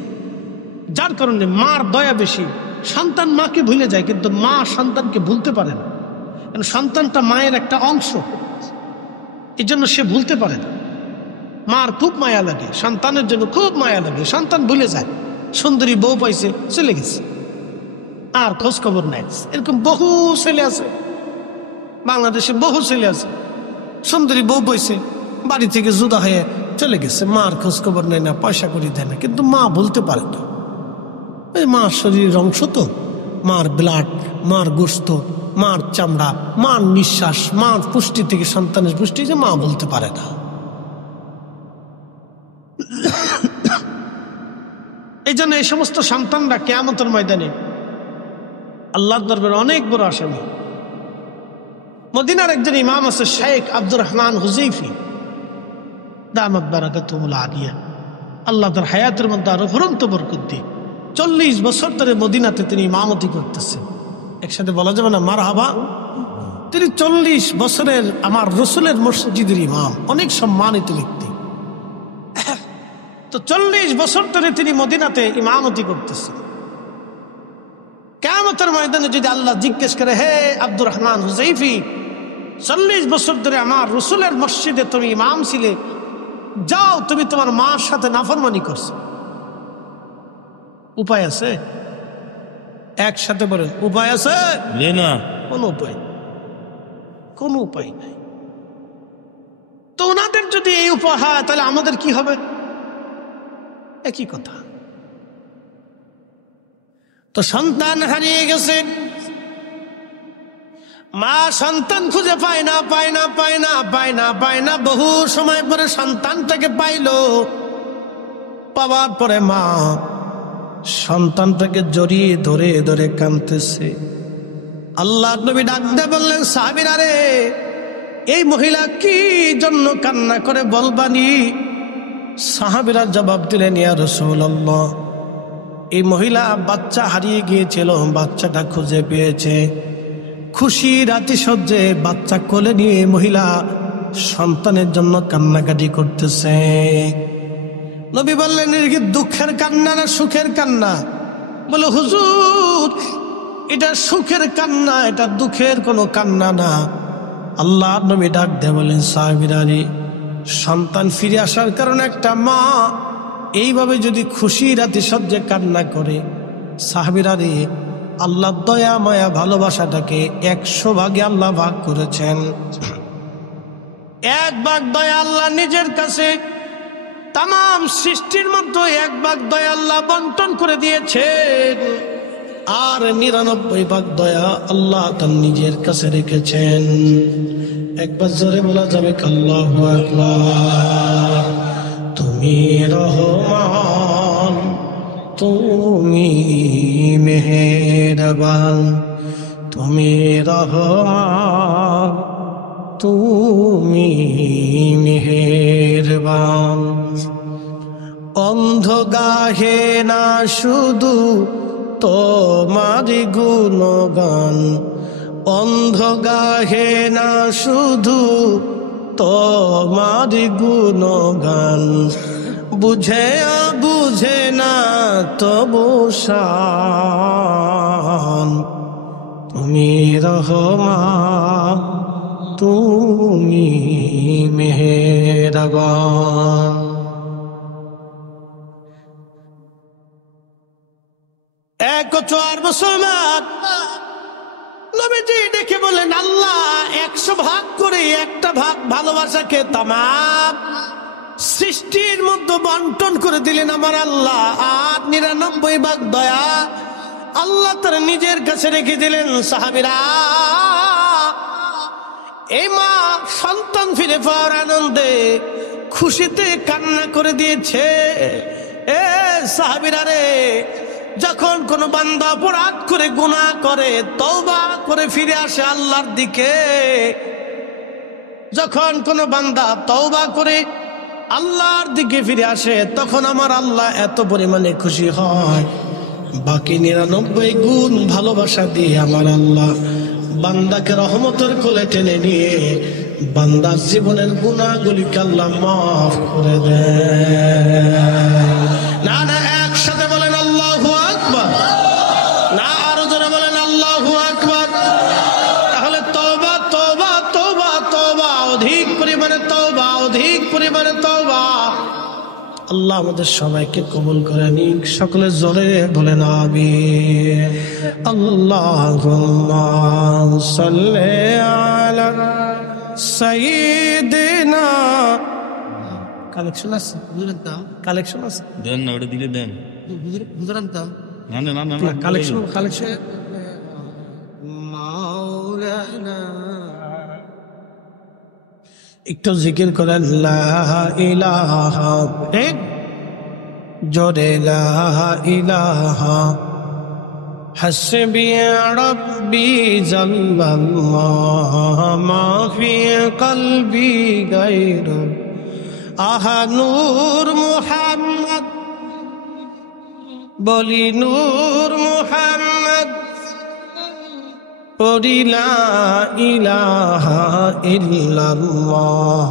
যার কারণে মার দয়া বেশি। সন্তান মাকে ভুলে যায়, কিন্তু মা সন্তানকে ভুলতে পারে না, কারণ সন্তানটা মায়ের একটা অংশ, এই জন্য সে ভুলতে পারে না। মার খুব মায়া লাগে, সন্তানের জন্য খুব মায়া লাগে। সন্তান ভুলে যায়, সুন্দরী বউ পাইছে, চলে গেছে, আর খোঁজ খবর নাই। এরকম বহু ছেলে আছে, বাংলাদেশে বহু ছেলে আছে, সুন্দরী বউ পাইছে, বাড়ি থেকে জুদা হয়ে চলে গেছে, মার খোঁজ খবর নেয় না, পয়সা করি দেয় না, কিন্তু মা ভুলতে পারে না। এই মা শরীরের অংশ তো, মার ব্লাড, মার গোশত, মার চামড়া, মার নিঃশ্বাস, মার পুষ্টি থেকে সন্তানের পুষ্টি যে মা বলতে পারে না। এই জন্য এই সমস্ত সন্তানরা কিয়ামতের ময়দানে আল্লাহর দরবারে অনেক বড় আসামি। মদিনার একজন ইমাম আছে শেখ আব্দুর রহমান হুযাইফি দামাত বারাকাতুহুল আলিয়া, আল্লাহ তার হায়াতের মধ্যে আরো ফুরন্ত বরকত দিয়ে 40 বছর ধরে মদিনাতে তিনি ইমামতি করতেছেন। একসাথে বলা যাবে না মারহাবা। তিনি 40 বছরের আমার রসুলের মসজিদের ইমাম, অনেক সম্মানিত ব্যক্তি। তো 40 বছর ধরে তিনি মদিনাতে ইমামতি করতেছেন। কিয়ামতের ময়দানে যদি আল্লাহ জিজ্ঞেস করে, হে আব্দুর রহমান হুযাইফি, 40 বছর ধরে আমার রসুলের মসজিদে তুমি ইমাম ছিলে, যাও তুমি তোমার মার সাথে নাফরমানি করছো, উপায় আছে? একসাথে বলেন, উপায় আছে? না, কোন উপায়, কোন উপায় নাই। তো ওনাদের যদি এই উপায় হয় তাহলে আমাদের কি হবে? একই কথা। তো সন্তান হারিয়ে গেছে, মা সন্তান খুঁজে পায় না, পায় না, পায় না, পায় না, পায় না। বহু সময় পরে সন্তানটাকে পাইলো, পাওয়ার পরে মা সন্তানটাকে জড়িয়ে ধরে ধরে কাঁদতেছে। আল্লাহ নবী ডাক দিয়ে বললেন, সাহাবীরা রে, এই মহিলা কি জন্য কান্না করে বলবানি? সাহাবীরা জবাব দিলেন, ইয়া রাসূলুল্লাহ, এই মহিলা বাচ্চা হারিয়ে গিয়েছিল, বাচ্চাটা খুঁজে পেয়েছে। খুশি রাতিসজ্জে বাচ্চা কোলে নিয়ে মহিলা সন্তানের জন্য কান্নাকাটি করতেছে। নবী বললেন, এটা কি দুঃখের কান্না না সুখের কান্না? বলে, হুজুর, এটা সুখের কান্না, এটা দুঃখের কোনো কান্না না। আল্লাহ নবী ডাক দিয়ে বলেন, সাহাবীরা রে, সন্তান ফিরে আসার কারণে একটা মা এইভাবে যদি খুশি রাতিসজ্জে কান্না করে, সাহাবীরা রে, আল্লাহ দয়া মায়া ভালোবাসাটাকে 100 ভাগে আল্লাহ ভাগ করেছেন। 1 ভাগ দয়া আল্লাহ নিজের কাছে, তাম সৃষ্টির মধ্যে 1 ভাগ দয়া আল্লাহ বন্টন করে দিয়েছেন, আর 99 ভাগ দয়া আল্লাহ তার নিজের কাছে রেখেছেন। একবার জোরে বলা যাবে আল্লাহু আকবার। তুমি রহমান, তুমি মেহেরবান, তুমি রহমান, তুমি মেহেরবান। অন্ধ গাহে না শুধু তোমার গুণগান, অন্ধ গাহে না শুধু তোমার গুণগান, বুঝে বুঝে না তবু শান। তুমি রহমান, তুমি মেহেরবান। একচর মুসলমান নবীজি ডেকে বলেন, আল্লাহ 100 ভাগ করে 1টা ভাগ ভালোবাসাকে তাম সৃষ্টির মধ্যে বন্টন করে দিলেন আমার আল্লাহ, আর 99 ভাগ দয়া আল্লাহ তার নিজের কাছে রেখে দিলেন। সাহাবীরা, এই মা সন্তান ফিরে পাওয়ার আনন্দে খুশিতে কান্না করে দিয়েছে। এ সাহাবীরা রে, যখন কোন বান্দা অপরাধ করে গুনাহ করে তওবা করে ফিরে আসে আল্লাহর দিকে, যখন কোন বান্দা তওবা করে আল্লাহর দিকে ফিরে আসে, তখন আমার আল্লাহ এত পরিমাণে খুশি হয়, বাকি 99 গুণ ভালোবাসা দিয়ে আমার আল্লাহ বান্দাকে রহমতের কোলে টেনে নিয়ে বান্দার জীবনের গুনাহগুলিকে আল্লাহ মাফ করে দেয়। না না, একসাথে বলেন আল্লাহু আকবার। না, আরো জোরে বলেন আল্লাহু আকবার। তাহলে তওবা, তওবা, তওবা, তওবা, অধিক পরিমাণে তওবা, অধিক পরিমাণে তওবা। আল্লাহ আমাদের সবাইকে কবুল করে নিক। সকলে জোরে বলেন আমিন। আল্লাহুম্মা সাল্লি আলা সাইয়্যিদিনা। কালেকশন আছে, হুজুরের দাম কালেকশন আছে, দেন না, ওটা দিলে দেন। হুজুরের দাম কালেকশন একটু জিকির করেন লা ইলাহা জোরে লা ইলাহা হাসবি রব্বি জাল্লাল্লাহ মা ফি কলবি গায়রু আহা নূর মুহাম্মদ বলি নূর মুহাম্মদ পড়ি লা ইলাহা ইল্লাল্লাহ।